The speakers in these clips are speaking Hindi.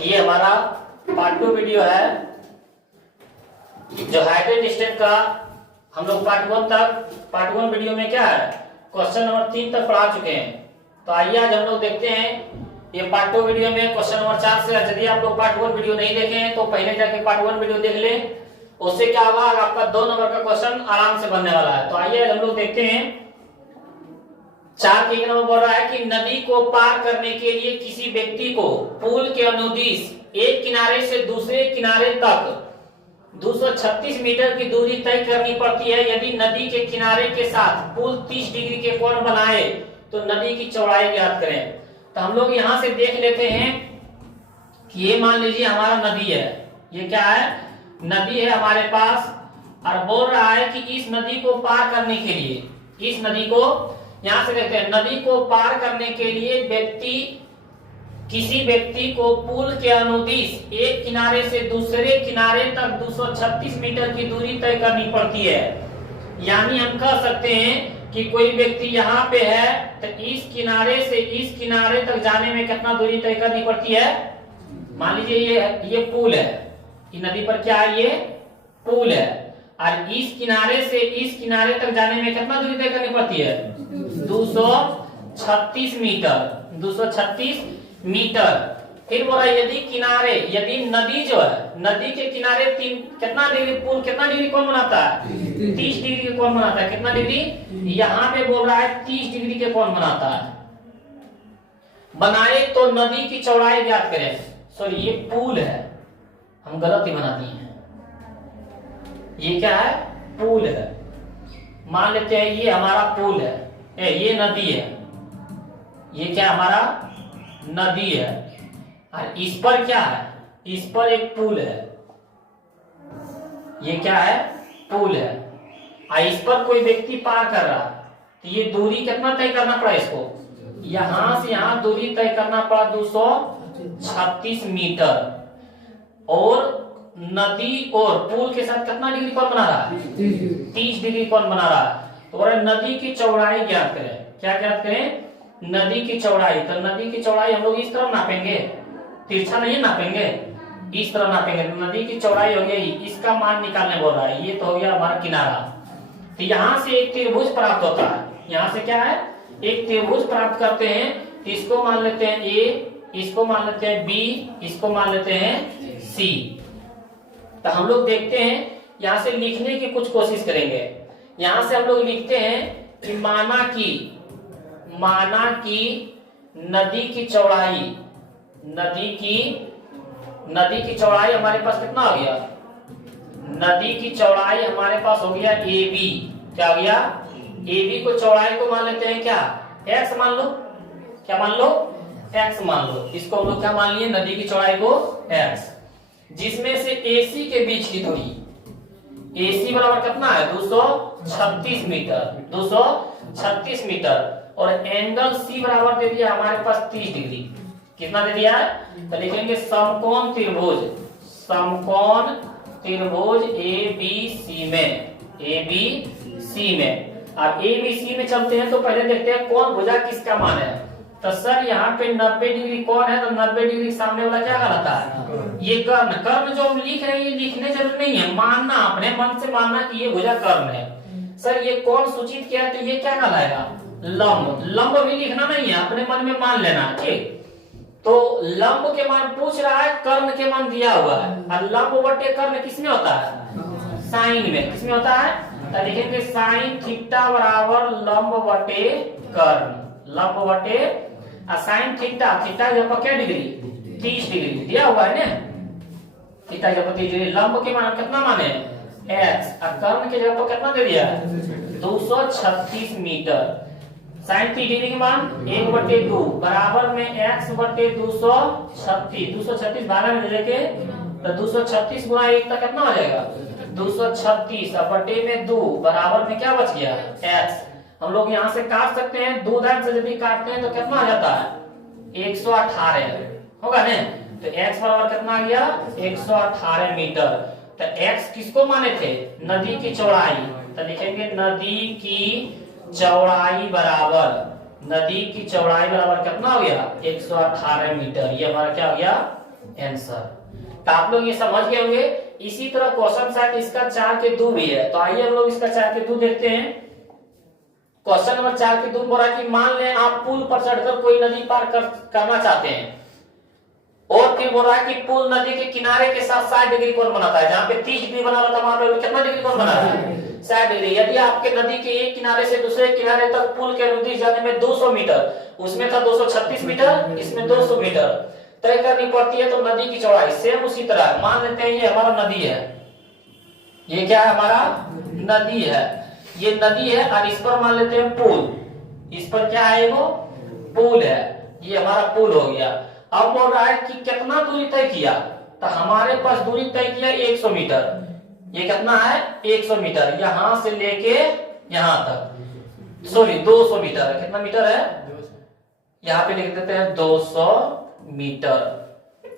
ये हमारा पार्ट 2 वीडियो है जो हाइट डिस्टेंस का हम लोग पार्ट 1 वीडियो में क्या है क्वेश्चन नंबर 3 तक पढ़ा चुके हैं। तो आइए आज हम लोग देखते हैं ये पार्ट 2 वीडियो में क्वेश्चन नंबर 4 से। यदि आप लोग पार्ट 1 वीडियो नहीं देखे हैं तो पहले जाके पार्ट 1 वीडियो देख लें, उससे क्या होगा आपका 2 नंबर का क्वेश्चन आराम से बनने वाला है। तो आइए हम लोग देखते हैं 4 के 1 नंबर बोल रहा है कि नदी को पार करने के लिए किसी व्यक्ति को पुल के अनुदिश एक किनारे से दूसरे किनारे तक 236 मीटर की दूरी तय करनी पड़ती है। यदि नदी के किनारे के साथ पुल 30 डिग्री के कोण बनाए तो नदी की चौड़ाई ज्ञात करें। तो हम लोग यहां से देख लेते हैं कि ये मान लीजिए हमारा नदी है, ये क्या है नदी है हमारे पास, और बोल रहा है कि इस नदी को पार करने के लिए, इस नदी को यहां से देखते हैं, नदी को पार करने के लिए किसी व्यक्ति को पुल के अनुदिश एक किनारे से दूसरे किनारे तक 236 मीटर की दूरी तय करनी पड़ती है। यानी हम कह सकते हैं कि कोई व्यक्ति यहाँ पे है तो इस किनारे से इस किनारे तक जाने में कितना दूरी तय करनी पड़ती है। मान लीजिए ये पुल है, ये नदी पर क्या है, ये पुल है, और इस किनारे से इस किनारे तक जाने में कितना दूरी तय करनी पड़ती है 236 मीटर, 236 मीटर। फिर बोला यदि नदी जो है नदी के किनारे कितना डिग्री पुल कितना डिग्री कोण बनाता है 30 डिग्री के कोण बनाता है। कितना डिग्री, यहाँ पे बोल रहा है 30 डिग्री के कोण बनाता है। बनाए तो नदी की चौड़ाई ज्ञात करें। सॉरी ये पुल है, हम गलत ही बना दिए हैं, ये क्या है पुल है। मान लेते हैं ये हमारा पुल है, ये नदी है, ये क्या हमारा नदी है, और इस पर क्या है, इस पर एक पुल है, ये क्या है पुल है, और इस पर कोई व्यक्ति पार कर रहा है। तो ये दूरी कितना तय करना पड़ा इसको, यहां से यहां दूरी तय करना पड़ा 236 मीटर, और नदी और पुल के साथ कितना डिग्री कोण बना रहा है 30 डिग्री कोण बना रहा है। तो नदी की चौड़ाई ज्ञात करें। क्या ज्ञात करें, नदी की चौड़ाई। तो नदी की चौड़ाई हम लोग इस तरफ नापेंगे, तिरछा नहीं नापेंगे, इस तरफ नापेंगे। तो नदी की चौड़ाई हो गई, इसका मान निकालने बोल रहा है, ये तो हो गया हमारा किनारा। तो यहाँ से एक त्रिभुज प्राप्त होता है, यहाँ से क्या है एक त्रिभुज प्राप्त करते हैं। तो इसको मान लेते हैं ए, इसको मान लेते हैं बी, इसको मान लेते हैं सी। तो हम लोग देखते हैं यहाँ से लिखने की कुछ कोशिश करेंगे। यहाँ से हम लोग लिखते हैं कि माना की नदी की चौड़ाई हमारे पास कितना हो गया, नदी की चौड़ाई हमारे पास हो गया ए बी। क्या हो गया, ए बी को चौड़ाई को मान लेते हैं क्या x मान लो, क्या मान लो x मान लो, इसको हम लोग क्या मान लिए नदी की चौड़ाई को x, जिसमें से AC के बीच की दूरी AC बराबर कितना है 236 मीटर, 236 मीटर, और एंगल C बराबर दे दिया हमारे पास 30 डिग्री। कितना दे दिया है, तो लिखेंगे समकोण त्रिभुज ABC में। अब ABC में चलते हैं तो पहले देखते हैं कौन भुजा किसका मान है। तो सर यहाँ पे 90 डिग्री कौन है, तो 90 डिग्री सामने वाला क्या कहलाता है, ये कर्ण जो हम लिख रहे हैं ये लिखने जरूरत नहीं है, मानना अपने मन से मानना कि ये भुजा कर्ण है। सर ये कौन सूचित किया, तो ये क्या कहलाएगा लंब भी लिखना नहीं है, अपने मन में मान लेना, ठीक। तो लंब के मान पूछ रहा है, कर्ण के मान दिया हुआ है, और लंब बटे कर्ण किसमें होता है साइन में, किसमें होता है, तो लिखेंगे साइन थीटा बराबर लंब बटे कर्ण, लंब बटे साइन थीटा के ऊपर क्या डिग्री 30 डिग्री दिया हुआ है ना, थीटा के ऊपर 30 डिग्री। लंब के मान कितना माने x, और कर्ण के जगह पर कितना दे दिया 236 मीटर। साइन 30 डिग्री के मान 1/2 बराबर में x बटे 236 भागा में लेके, तो 236 गुना 1 तक कितना हो जाएगा 236, और बटे में 2 बराबर में क्या बच गया x। हम लोग यहाँ से काट सकते हैं, 2 दांत से यदि काटते हैं तो कितना आ जाता है 118 होगा ना। तो x बराबर कितना आ गया 118 मीटर। तो x किसको माने थे, नदी की चौड़ाई। तो लिखेंगे नदी की चौड़ाई बराबर कितना हो गया 118 मीटर। ये हमारा क्या हो गया आंसर। तो आप लोग ये समझ गए होंगे। इसी तरह क्वेश्चन सेट इसका 4 के 2 भी है। तो आइए हम लोग इसका 4 के 2 देखते हैं। क्वेश्चन नंबर 4 के 2 बोला कि मान लें आप पुल पर चढ़कर कोई नदी पार करना चाहते हैं, और फिर बोल रहा है कि पुल नदी के किनारे के साथ 60 डिग्री कोण बनाता है। जहां पे 30 डिग्री बना रहा था वहां पे कितना डिग्री कोण बना रहा है? 60 डिग्री। यदि आपके नदी के एक किनारे से दूसरे किनारे तक पुल के अनुदिश जाने में 200 मीटर, उसमें था 236 मीटर, इसमें 200 मीटर तय करनी पड़ती है, तो नदी की चौड़ाई सेम उसी तरह मान लेते हैं ये हमारा नदी है। ये क्या है? हमारा नदी है। ये नदी है और इस पर मान लेते हैं पुल। इस पर क्या है? वो पुल है। ये हमारा पुल हो गया। अब बोल रहा है कि कितना दूरी तय किया, तो हमारे पास दूरी तय किया 100 मीटर। ये कितना है? 100 मीटर। यहां से लेके यहां तक, सॉरी 200 मीटर है। कितना मीटर है? यहां पे लिख देते हैं 200 मीटर।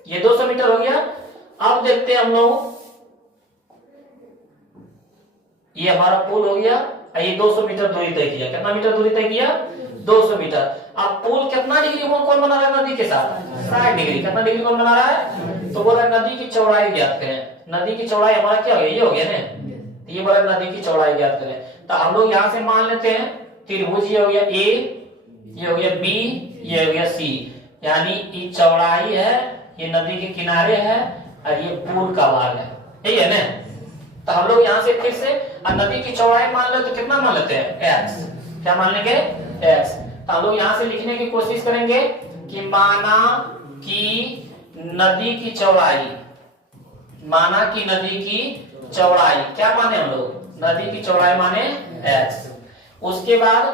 ये 200 मीटर हो गया। अब देखते हैं हम लोग, ये हमारा पुल हो गया। ये 200 मीटर दूरी तय किया। कितना मीटर दूरी तय किया? 200 मीटर। अब पुल कितना डिग्री कोण बना रहा है नदी के साथ? 60 डिग्री। कितना डिग्री कोण बना रहा है? तो बोला नदी की चौड़ाई ज्ञात करें। नदी की चौड़ाई हमारा क्या हो गया? ये हो गया ना। ये बोला नदी की चौड़ाई ज्ञात करें। तो हम लोग यहां से मान लेते हैं त्रिभुज, ये हो गया ए, ये हो गया बी, ये हो गया सी। यानी ये चौड़ाई है, ये नदी के किनारे है और ये पुल का भाग है। यही है ना। तो हम लोग यहाँ से फिर से नदी की चौड़ाई मान ले तो कितना मान लेते हैं? एक्स। क्या मान लेंगे? एक्स। तो हम लोग यहाँ से लिखने की कोशिश करेंगे कि माना कि नदी की चौड़ाई, माना कि नदी की चौड़ाई क्या माने हम लोग? नदी की चौड़ाई माने एक्स। उसके बाद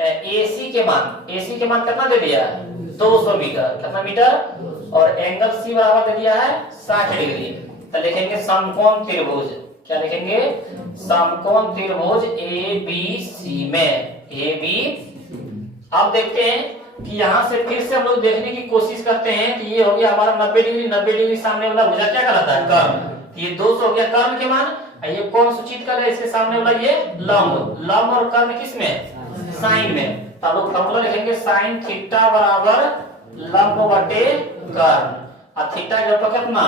AC के मान, AC के मान कितना दे दिया? 200 मीटर। कितना मीटर? और एंगल C बराबर दे दिया है 60 डिग्री। तो लिखेंगे समकोण त्रिभुज। क्या लिखेंगे? समकोण त्रिभुज ABC में AB। अब देखते हैं कि यहां से फिर से हम लोग देखने की कोशिश करते हैं कि ये हो गया हमारा 90 डिग्री। 90 डिग्री सामने वाला भुजा क्या कहलाता है? कर्ण। ये 200 हो गया कर्ण के मान। ये कौन सूचित कर रहा है? इसके सामने वाला ये लंब। लंब और कर्ण किस में? साइन में। तो हम लोग फॉर्मूला लिखेंगे साइन थीटा बराबर लंब बटे कर्ण। और थीटा जब कितना?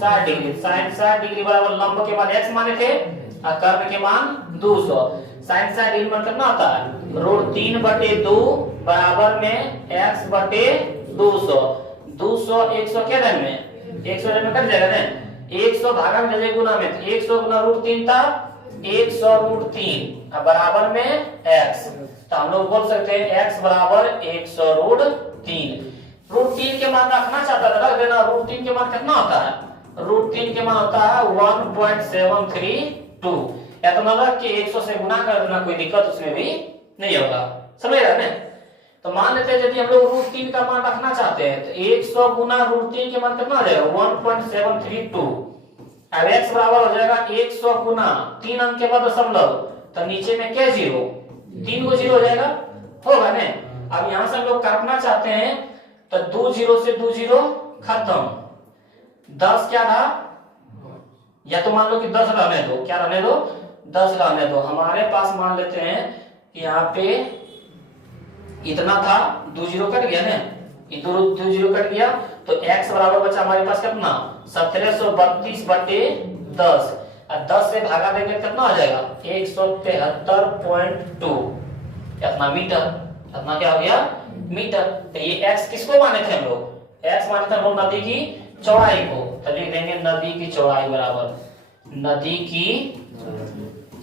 60 डिग्री। साइन 60 डिग्री बराबर लंब के मान x माने थे और कर्ण के मान 200। साइन 60 डिग्री मान कितना आता है? √3 बटे 2 बराबर में x बटे 200। 200 100 क्या रन में? 100 रन में कट जाएगा ना। 100 भागा में जाए गुना में, 100 गुना √3 था 100 √3 बराबर में x। तो हम लोग बोल सकते हैं x बराबर 100 √3। √3 के मान रखना चाहता था, रख देना। √3 के मान कितना होता है? √3 के मान होता है 1.732। या तो मतलब कि 100 से गुना कर देना, कोई दिक्कत उसमें भी नहीं होगा। समझ रहे हैं? तो मान लेते हैं यदि हम लोग √3 का मान रखना चाहते हैं तो 100 गुना √3 के मान कितना आ जाएगा? 1.732। अब x बराबर हो जाएगा 100 गुना 3 अंक के बाद दशमलव, तो नीचे में क्या जीरो? 3 को जीरो हो जाएगा, होगा ना। अब यहां से हम लोग काटना चाहते हैं तो 2 जीरो से 2 जीरो खत्म। 10 क्या था? या तो मान लो कि 10 रहने दो। क्या रहने दो? 10 रहने दो। हमारे पास मान लेते हैं कि यहाँ पे इतना था, 2 जीरो कट गया ना, ये 2 जीरो कट गया तो x बराबर बचा हमारे पास कितना? 1732 बटे 10। और 10 से भागा देंगे कितना आ जाएगा? 173.2। कितना मीटर? कितना क्या हो गया? मीटर। तो ये x किसको माने थे हम लोग? x माने थे हम लोग नदी की चौड़ाई को। तो लिख देंगे नदी की चौड़ाई बराबर, नदी की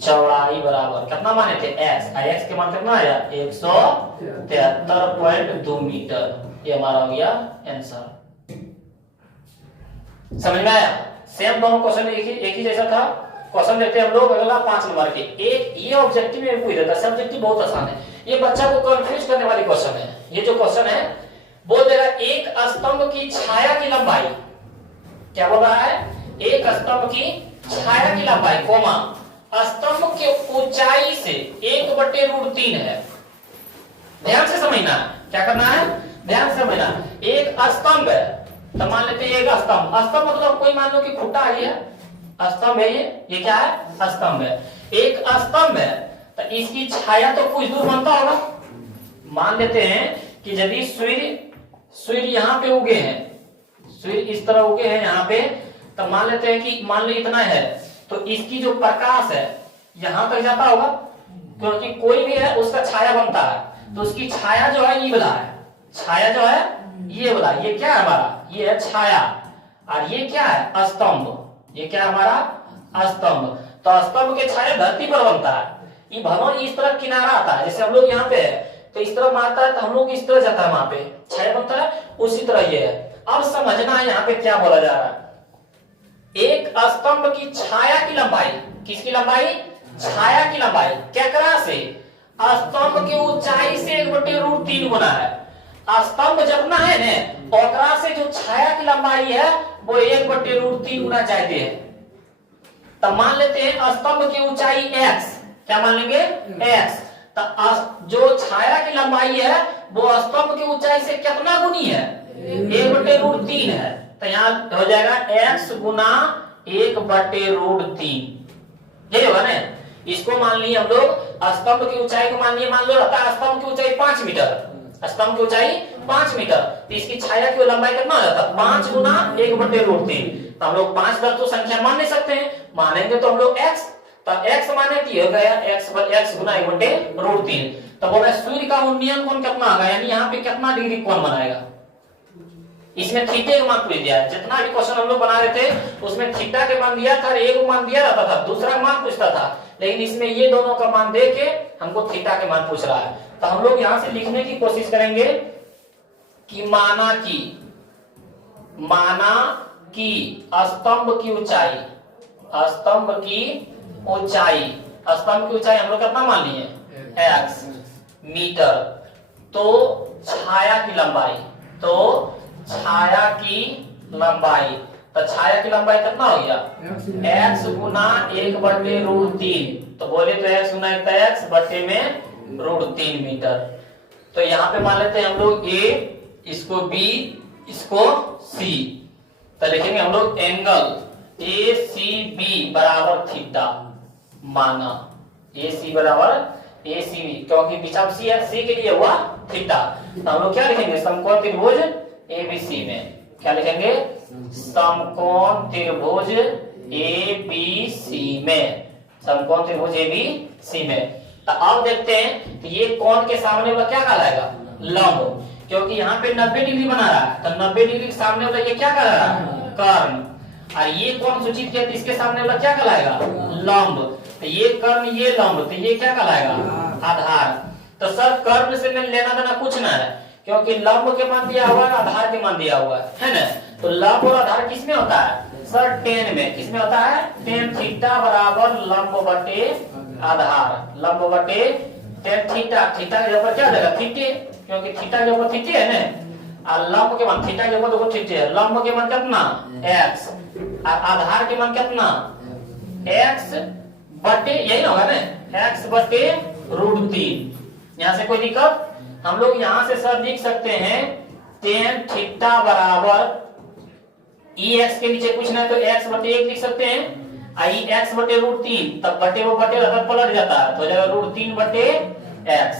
चौड़ाई बराबर कितना माने थे? x। और x के मान कितना आया? 173.2 मीटर। ये हमारा हो गया आंसर। समझ में आया? सेम दोनों क्वेश्चन एक ही जैसा था। क्वेश्चन देखते हैं हम लोग अगला 5 नंबर के। एक ये ऑब्जेक्टिव में पूछ देता है, सब्जेक्टिव बहुत आसान है। ये बच्चा को कंफ्यूज करने वाली क्वेश्चन है। ये जो क्वेश्चन है बोल देगा एक स्तंभ की छाया की लंबाई, क्या बोल रहा है? एक स्तंभ की छाया की लंबाई कोमा स्तंभ के ऊंचाई से 1/√3 है। ध्यान से समझना, क्या करना है? ध्यान से समझना। एक स्तंभ है तो मान लेते हैं एक स्तंभ। स्तंभ मतलब कोई मान लो कि खुटा है, स्तंभ है ये क्या है? स्तंभ है। एक स्तंभ है तो इसकी छाया तो कुछ दूर बनता होगा। मान लेते हैं कि यदि सूर्य यहाँ पे उगे हैं, सूर्य इस तरह उगे हैं यहाँ पे, तो मान लेते हैं कि मान लो इतना है, तो इसकी जो प्रकाश है यहां तक जाता होगा, क्योंकि कोई भी है उसका छाया बनता है, तो उसकी छाया जो है ये वाला है, छाया जो है ये वाला, ये क्या है हमारा, ये है छाया, और ये क्या है स्तंभ, ये क्या है हमारा स्तंभ। तो स्तंभ के छाया धरती पर बनता है, ये भवन इस तरह किनारा आता है, जैसे हम लोग यहाँ पे है तो इस तरह मारता है तो हम लोग इस तरह जाता है, वहां पे छाया बनता है, उसी तरह ये है। अब समझना है यहाँ पे क्या बोला जा रहा है, एक स्तंभ की छाया की लंबाई, किसकी लंबाई, छाया की लंबाई केकरा से, स्तंभ की ऊंचाई से 1/√3 गुना है। स्तंभ जितना है ना ओकरा से जो छाया की लंबाई है वो 1/√3 गुना ज्यादा है। तब मान लेते हैं स्तंभ की ऊंचाई x, क्या मान लेंगे x, तो जो छाया की लंबाई है वो स्तंभ की ऊंचाई से कितना गुनी है, 1/√3 है। तो यहाँ हो जाएगा x गुना 1/√3, यही होगा ना। इसको मान लिए हम लोग स्तंभ की ऊंचाई को मान लिए, मान लो रहता है स्तंभ की ऊंचाई 5 मीटर, स्तंभ की ऊंचाई 5 मीटर, तो इसकी छाया की लंबाई कितना हो जाता है 5 गुना 1/√3। तो हम लोग 5 तक तो संख्या मान नहीं सकते हैं, मानेंगे तो हम लोग x, तो x माने कि हो गया x गुना 1/√3। तो बोला सूर्य का उन्नयन कोण कितना आएगा, यानी यहाँ पे कितना डिग्री कोण बनाएगा, इसमें थीटा का मान पूछ दिया है। जितना भी क्वेश्चन हम लोग बना रहे थे उसमें थीटा के मान दिया था, एक मान दिया रहता था, दूसरा मान पूछता था, लेकिन इसमें ये दोनों का मान दे के हमको थीटा के मान पूछ रहा है। तो हम लोग यहाँ से लिखने की कोशिश करेंगे कि माना कि स्तंभ की ऊंचाई, स्तंभ की ऊंचाई हम लोग कितना मान लिए x मीटर, तो छाया की लंबाई, तो छाया की लंबाई कितना हो गया x गुना 1/√3, तो बोले तो x गुना x बटे में √3 मीटर। तो यहाँ पे मान लेते हैं हम लोग a, इसको b, इसको c, तो लिखेंगे हम लोग एंगल ACB बराबर थीटा, माना AC बराबर ACB, क्योंकि बीच में C है, C के लिए हुआ थीटा। तो हम लोग क्या लिखेंगे समकोण त्रिभुज ABC में, क्या लिखेंगे समकोण त्रिभुज ABC में, समकोण त्रिभुज ABC में। तो अब देखते हैं तो ये कोण के सामने वाला क्या कहलाएगा, लंब, क्योंकि यहाँ पे 90 डिग्री बना रहा है, तो 90 डिग्री के सामने वाला ये क्या कहला रहा है, कर्ण, और ये कोण सूचित किया तो इसके सामने वाला क्या कहलाएगा, लंब। तो ये कर्ण ये लंब, तो ये क्या कहलाएगा, आधार। तो सर कर्ण से में लेना देना कुछ ना है, क्योंकि लंब के मान दिया हुआ है, आधार के मान दिया हुआ है ना। तो लंब और आधार किसमें होता है सर, टेन में, किसमें होता है, टेन थीटा बराबर लंब बटे आधार, लंब बटे टेन थीटा, थीटा के ऊपर क्या देगा थीटे, क्योंकि थीटा के ऊपर थीटे है ना, और लंब के मान थीटा के ऊपर देखो थीटे है, लंब के मान कितना x, और आधार के मान कितना x बटे, यही होगा ना x बटे √3। यहाँ से कोई दिक्कत, हम लोग यहाँ से सर लिख सकते हैं टेन थीटा बराबर x के नीचे कुछ नहीं तो x बटे 1 लिख सकते हैं, आई x बटे √3, तब बटे वो बटे पलट जाता है तो हो जाएगा √3 बटे x,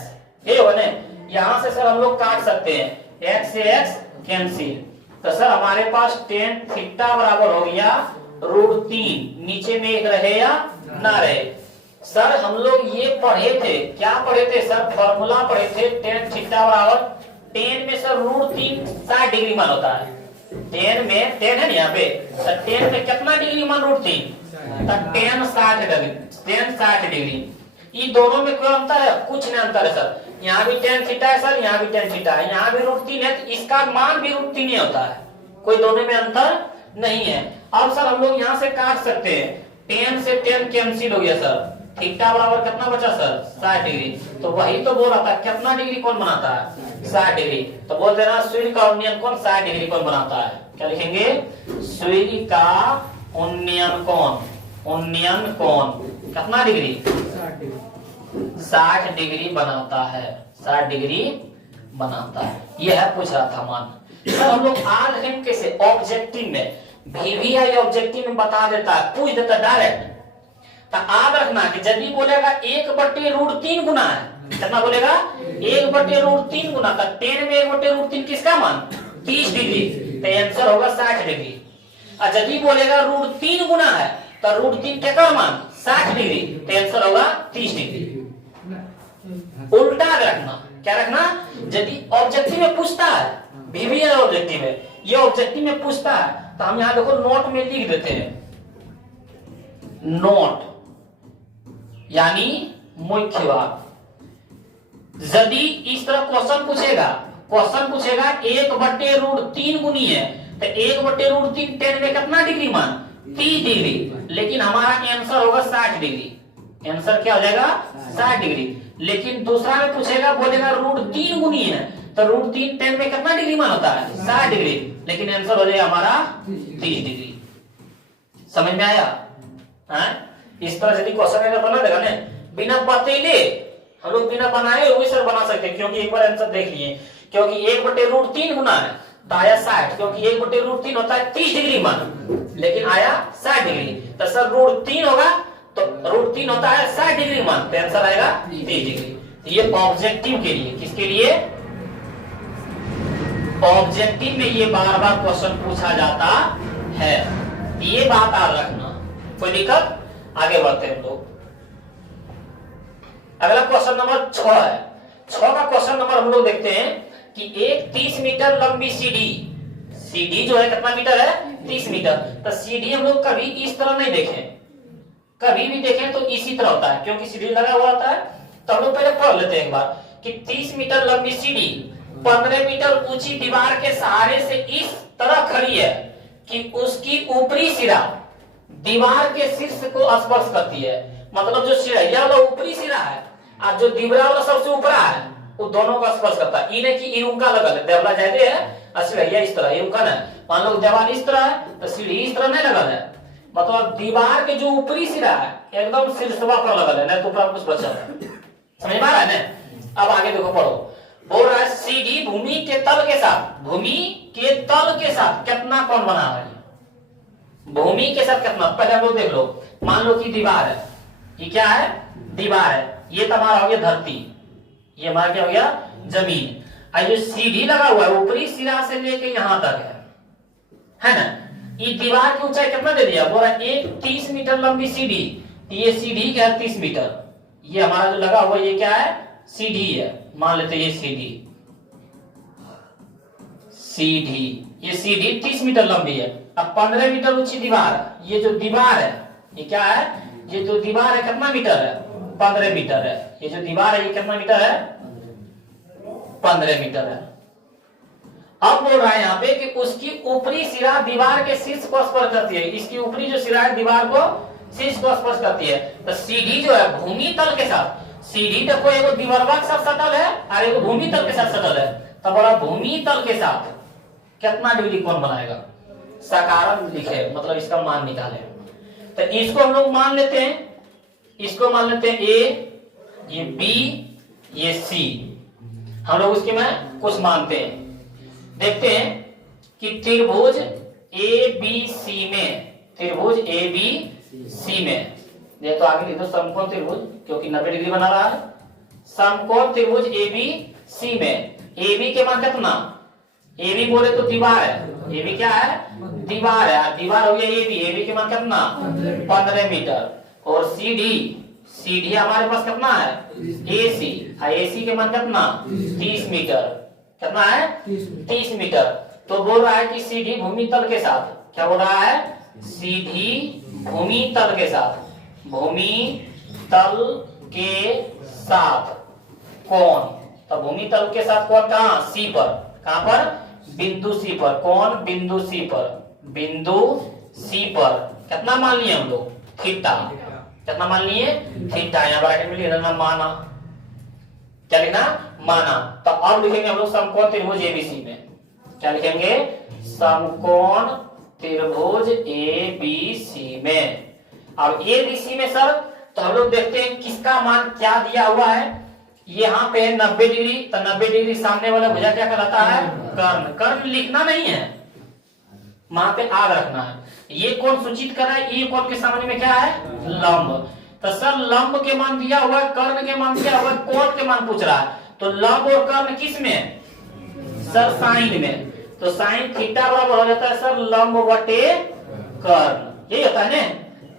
ये होगा ना। यहाँ से सर हम लोग काट सकते हैं, x से x कैंसिल, तो सर हमारे पास टेन थीटा बराबर हो गया √3, नीचे में एक रहे या ना रहे। सर हम लोग ये पढ़े थे, क्या पढ़े थे सर, फॉर्मूला पढ़े थे, टेन थीटा बराबर, टेन में सर √3 60 डिग्री मान होता है, टेन में, टेन है यहाँ पे, तो टेन में कितना डिग्री मान √3, तो टेन 60 डिग्री, टेन 60 डिग्री। ये दोनों में कोई अंतर है, कुछ नहीं अंतर है सर, यहाँ भी टेन थीटा है सर, यहाँ भी टेन थीटा है, यहाँ भी √3 है, तो इसका मान भी √3 ही होता है, कोई दोनों में अंतर नहीं है। अब सर हम लोग यहाँ से काट सकते हैं, टेन से टेन कैंसिल हो गया सर, थीटा बराबर कितना बचा सर 60 डिग्री, तो वही तो बोल रहा था कितना डिग्री कौन बनाता है 60 डिग्री, तो बोल देना सूर्य का उन्नयन कोण 60 डिग्री कौन बनाता है, क्या लिखेंगे सूर्य का उन्नयन कोण कितना डिग्री 60 डिग्री बनाता है, 60 डिग्री बनाता है, यह है पूछ रहा था मान। सर हम लोग आज हम कैसे ऑब्जेक्टिव में, VVI ऑब्जेक्टिव में बता देता है, पूछ देता डायरेक्ट, तो याद रखना कि जब भी बोलेगा 1/√3 गुना है, कितना बोलेगा 1/√3 गुना, तो 10 में 1/√3 किसका मान 30 डिग्री, तो आंसर होगा 60 डिग्री। और यदि बोलेगा √3 गुना है तो √3 क्या कर मान 60 डिग्री, तो आंसर होगा 30 डिग्री। उल्टा रखना, क्या रखना, यदि ऑब्जेक्टिव में पूछता है, बीबीए ऑब्जेक्टिव है, ये ऑब्जेक्टिव में पूछता है तो हम यहां देखो नोट में लिख देते हैं, नोट यानी मुख्य बात। यदि इस तरह क्वेश्चन पूछेगा 1/√3 गुनी है तो 1/√3 10 में कितना डिग्री मान 30 डिग्री, लेकिन हमारा आंसर होगा 60 डिग्री। आंसर क्या हो जाएगा 60 डिग्री। लेकिन दूसरा में पूछेगा, बोलेगा √3 गुनी है तो √3 10 में कितना डिग्री मान होता है 60 डिग्री, लेकिन आंसर हो जाएगा हमारा 30 डिग्री। समझ में आया? इस तरह यदि क्वेश्चन अगर बना देगा ना बिना बतेले, हम लोग बिना बनाए हुए सर बना सकते हैं, क्योंकि एक बार आंसर देख लिए, क्योंकि 1/√3 गुना है तो आया 60, क्योंकि 1/√3 होता है 30 डिग्री मान, लेकिन आया 60 डिग्री, तो सर √3 होगा तो √3 होता है 60 डिग्री मान, तो आंसर आएगा 30 डिग्री। ये ऑब्जेक्टिव के लिए, किसके लिए, ऑब्जेक्टिव में ये बार बार क्वेश्चन पूछा जाता है, ये बात याद रखना। कोई दिक्कत? आगे बढ़ते हैं हम लोग। अगला क्वेश्चन नंबर 6 है। 6 का क्वेश्चन नंबर हम लोग देखते हैं कि एक 30 मीटर लंबी सीढ़ी जो है कितना मीटर है 30 मीटर, तो सीढ़ी हम लोग कभी इस तरह नहीं देखें, कभी भी देखें तो इसी तरह होता है, क्योंकि सीढ़ी लगा हुआ होता है। तो हम लोग पहले पढ़ लेते हैं एक बार कि 30 मीटर लंबी सीढ़ी 15 मीटर ऊंची दीवार के सहारे से इस तरह खड़ी है कि उसकी ऊपरी सिरा दीवार के शीर्ष को स्पर्श करती है। मतलब जो सिरा वाला ऊपरी सिरा है और जो दीवार वाला सबसे ऊपर है वो दोनों का स्पर्श करता है। इने की इनका लगल है, देवला जाते है और सीढ़िया इस तरह, इनका ना मान लो दीवार इस तरह है तो सीढ़ी इस तरह नहीं लगल है, मतलब दीवार के जो ऊपरी सिरा है एकदम शीर्षवा पर लगल है, नहीं तो ऊपर कुछ बचा है। समझ में आ रहा है ना? अब आगे देखो, पढ़ो। बोल रहा है सीढ़ी भूमि के तल के साथ कितना कोण बना है, भूमि के साथ कितना, पहले हम लोग देख लो। मान लो कि दीवार है, ये क्या है दीवार है, ये तो हमारा हो गया धरती, ये हमारा क्या हो गया जमीन, और जो सीढ़ी लगा हुआ है ऊपरी सिरा से लेके यहां तक है ना। ये दीवार की ऊंचाई कितना दे दिया, बोला एक 30 मीटर लंबी सीढ़ी, ये सीढ़ी क्या है 30 मीटर, ये हमारा जो लगा हुआ ये क्या है सीढ़ी है, मान लेते ये सीढ़ी, ये सीढ़ी 30 मीटर लंबी है। अब 15 मीटर ऊंची दीवार, ये जो दीवार है ये क्या है, ये जो दीवार है कितना मीटर है 15 मीटर है, ये जो दीवार है ये कितना मीटर है 15 मीटर है। अब बोल रहा है यहाँ पे कि उसकी ऊपरी सिरा दीवार के शीर्ष को स्पर्श करती है, इसकी ऊपरी जो सिरा है दीवार को शीर्ष को स्पर्श करती है। तो सीढ़ी जो है भूमि तल के साथ, सीढ़ी देखो एगो दीवारवा के साथ सटल है और एगो भूमि तल के साथ सटल है, तो बोला भूमि तल के साथ कितना डिग्री कोण बनाएगा, सकारात्मक लिखे, मतलब इसका मान निकाले। तो इसको हम लोग मान लेते हैं, इसको मान लेते हैं ए, ये बी, ये सी, हम लोग उसके में कुछ मानते हैं। देखते हैं कि त्रिभुज ए बी सी में, त्रिभुज ए बी सी में, ये तो आगे लिख दो समकोण त्रिभुज, क्योंकि 90 डिग्री बना रहा है। समकोण त्रिभुज ए बी सी में ए बी के मान कितना, ए बी बोले तो दीवार है, ए बी क्या है दीवार है, दीवार हो गया ए बी के मान कितना 15 मीटर, और सीडी हमारे पास कितना है एसी के मान कितना 30 मीटर, कितना है 30 मीटर। तो बोल रहा है कि सीधी भूमि तल के साथ, क्या बोल रहा है सीधी भूमि तल के साथ, भूमि तल के साथ कोण, तो भूमि तल के साथ कोण कहां सी पर, कहां पर बिंदु सी पर, कौन बिंदु सी पर, बिंदु सी पर कितना मान लिए हम लोग थीटा, कितना मान लिए थीटा, यहाँ ब्रैकेट में लिखना माना, क्या लिखना माना। तो अब लिखेंगे हम लोग समकोण त्रिभुज एबीसी में, क्या लिखेंगे समकोण त्रिभुज एबीसी में। अब एबीसी में सर तो हम लोग देखते हैं किसका मान क्या दिया हुआ है, यहाँ पे 90 डिग्री, तो 90 डिग्री सामने वाला भुजा क्या कहलाता है कर्ण, कर्ण लिखना नहीं है, वहां पे आग रखना है। ये कौन सूचित कर रहा है, ये कौन के सामने में क्या है लंब, तो सर लंब के मान दिया हुआ है, कर्ण के मान दिया हुआ है, कोण के मान पूछ रहा है, तो लंब और कर्ण किस में सर साइन में, तो साइन थीटा बराबर हो जाता है सर लंब बटे कर्ण, यही होता है ना,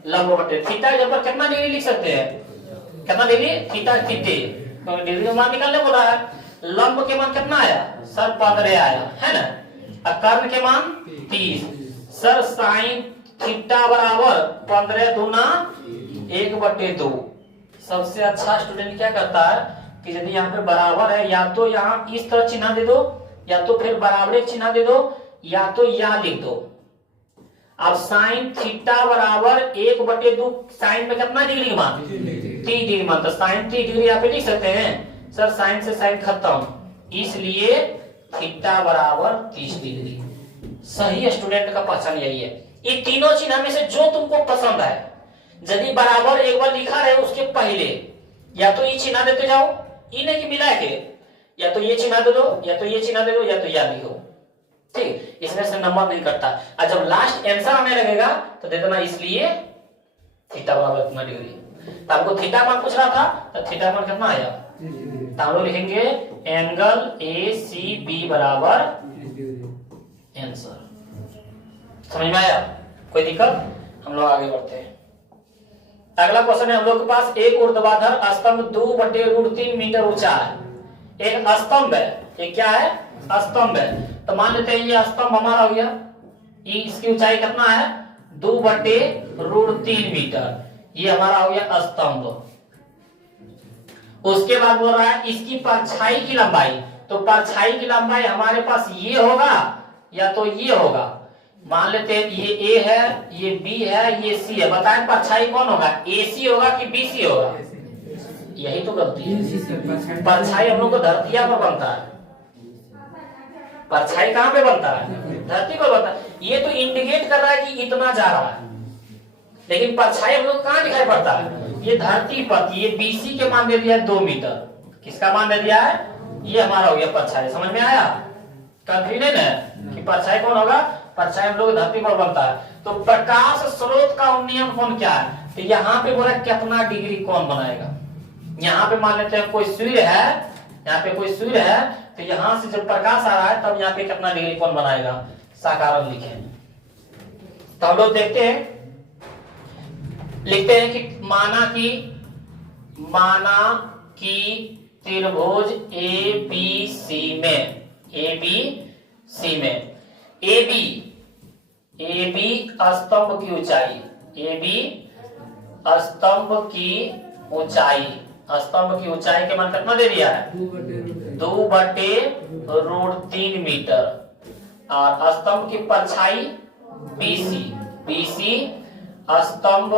लंब बटे थीटा के ऊपर कितना डिग्री लिख सकते हैं, कितना डिग्री, थीटा 30, तो डिग्री का मान निकालने बोला है। लंब के मान कितना आया सर 15 आया है ना, और कर्ण के मान 30। सर साइन थीटा बराबर 15 दूना 1/2। सबसे अच्छा स्टूडेंट क्या करता है कि यदि यहाँ पे बराबर है, या तो यहाँ इस तरह चिन्ह दे दो, या तो फिर बराबर चिन्ह दे दो, या तो या लिख दो। अब साइन थीटा बराबर 1/2, साइन में कितना डिग्री मान 30 डिग्री मान, तो साइन 30 डिग्री यहाँ पे लिख सकते हैं सर, साइन से साइन खत्म, इसलिए थीटा बराबर 30 डिग्री। सही स्टूडेंट का पहचान यही है। ये तीनों चिन्ह में से जो तुमको पसंद है, यदि बराबर एक बार लिखा रहे उसके पहले या तो ये चिन्ह देते जाओ, ये नहीं कि मिला के, या तो ये चिन्ह दे दो, या तो ये चिन्ह दे दो, या तो या लिखो, ठीक, इसमें से नंबर नहीं कटता। और जब लास्ट आंसर आने लगेगा तो दे देना, इसलिए थीटा बराबर इतना डिग्री। तो आपको थीटा मान पूछ रहा था, तो थीटा मान कितना आया, तो हम लोग लिखेंगे एंगल ACB बराबर आंसर। समझ में आया, कोई दिक्कत, हम लोग आगे बढ़ते हैं। अगला क्वेश्चन है हम लोग के पास, एक ऊर्ध्वाधर स्तंभ 2/√3 मीटर ऊंचा है। एक स्तंभ है, ये क्या है, स्तंभ है, तो मान लेते हैं ये स्तंभ हमारा हो गया, ये इसकी ऊंचाई कितना है 2/√3 मीटर, ये हमारा हो गया स्तंभ। उसके बाद बोल रहा है इसकी परछाई की लंबाई, तो परछाई की लंबाई हमारे पास ये होगा या तो ये होगा। मान लेते हैं ये A है, ये B है, ये C है, बताएं परछाई कौन होगा, AC होगा कि BC होगा, यही तो गलती है। परछाई हम लोग को धरतिया पर बनता है, परछाई कहां पे बनता है, धरती पर बनता है। ये तो इंडिकेट कर रहा है कि इतना जा रहा है, लेकिन परछाई हम लोग कहां दिखाई पड़ता है, ये धरती पर। ये BC के मान दे दिया है 2 मीटर, किसका मान दे दिया है, ये हमारा हो गया परछाई। समझ में आया, कंफ्यूजन है कि परछाई कौन होगा, परछाई हम लोग धरती पर बनता है। तो प्रकाश स्रोत का उन्नयन कोण क्या है, तो यहाँ पे बोला कितना डिग्री कोण बनाएगा। यहाँ पे मान लेते हैं कोई सूर्य है, यहाँ पे कोई सूर्य है, तो यहाँ से जब प्रकाश आ रहा है तब यहाँ पे कितना डिग्री कोण बनाएगा, साधारण लिखे। तो हम लोग देखते हैं, लिखते हैं कि माना कि त्रिभुज ABC में, ABC में AB स्तंभ की ऊंचाई, AB स्तंभ की ऊंचाई, स्तंभ की ऊंचाई के मान कितना दे दिया है 2/√3 मीटर, और स्तंभ की परछाई BC स्तंभ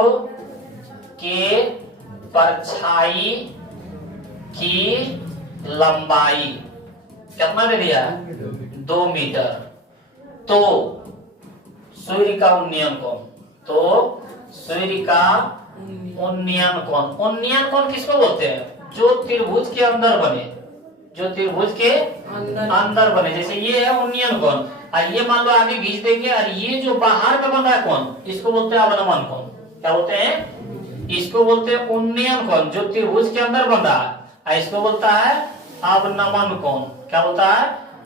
के परछाई की लंबाई कितना दे दिया है 2 मीटर। तो सूर्य का उन्नयन कोण, तो सूर्य का उन्नयन कोण, उन्नयन कोण किसको बोलते हैं, जो त्रिभुज के अंदर बने, जो त्रिभुज के अंदर बने, जैसे ये है उन्नयन कोण, और ये मान लो आगे खींच देंगे, और ये जो बाहर में बन रहा है कोण, इसको बोलते हैं अवनमन कोण। क्या बोलते हैं, इसको बोलते हैं उन्नयन कोण, जो त्रिभुज के अंदर बन रहा है, और इसको बोलता है अवनमन कोण। क्या बोलता है,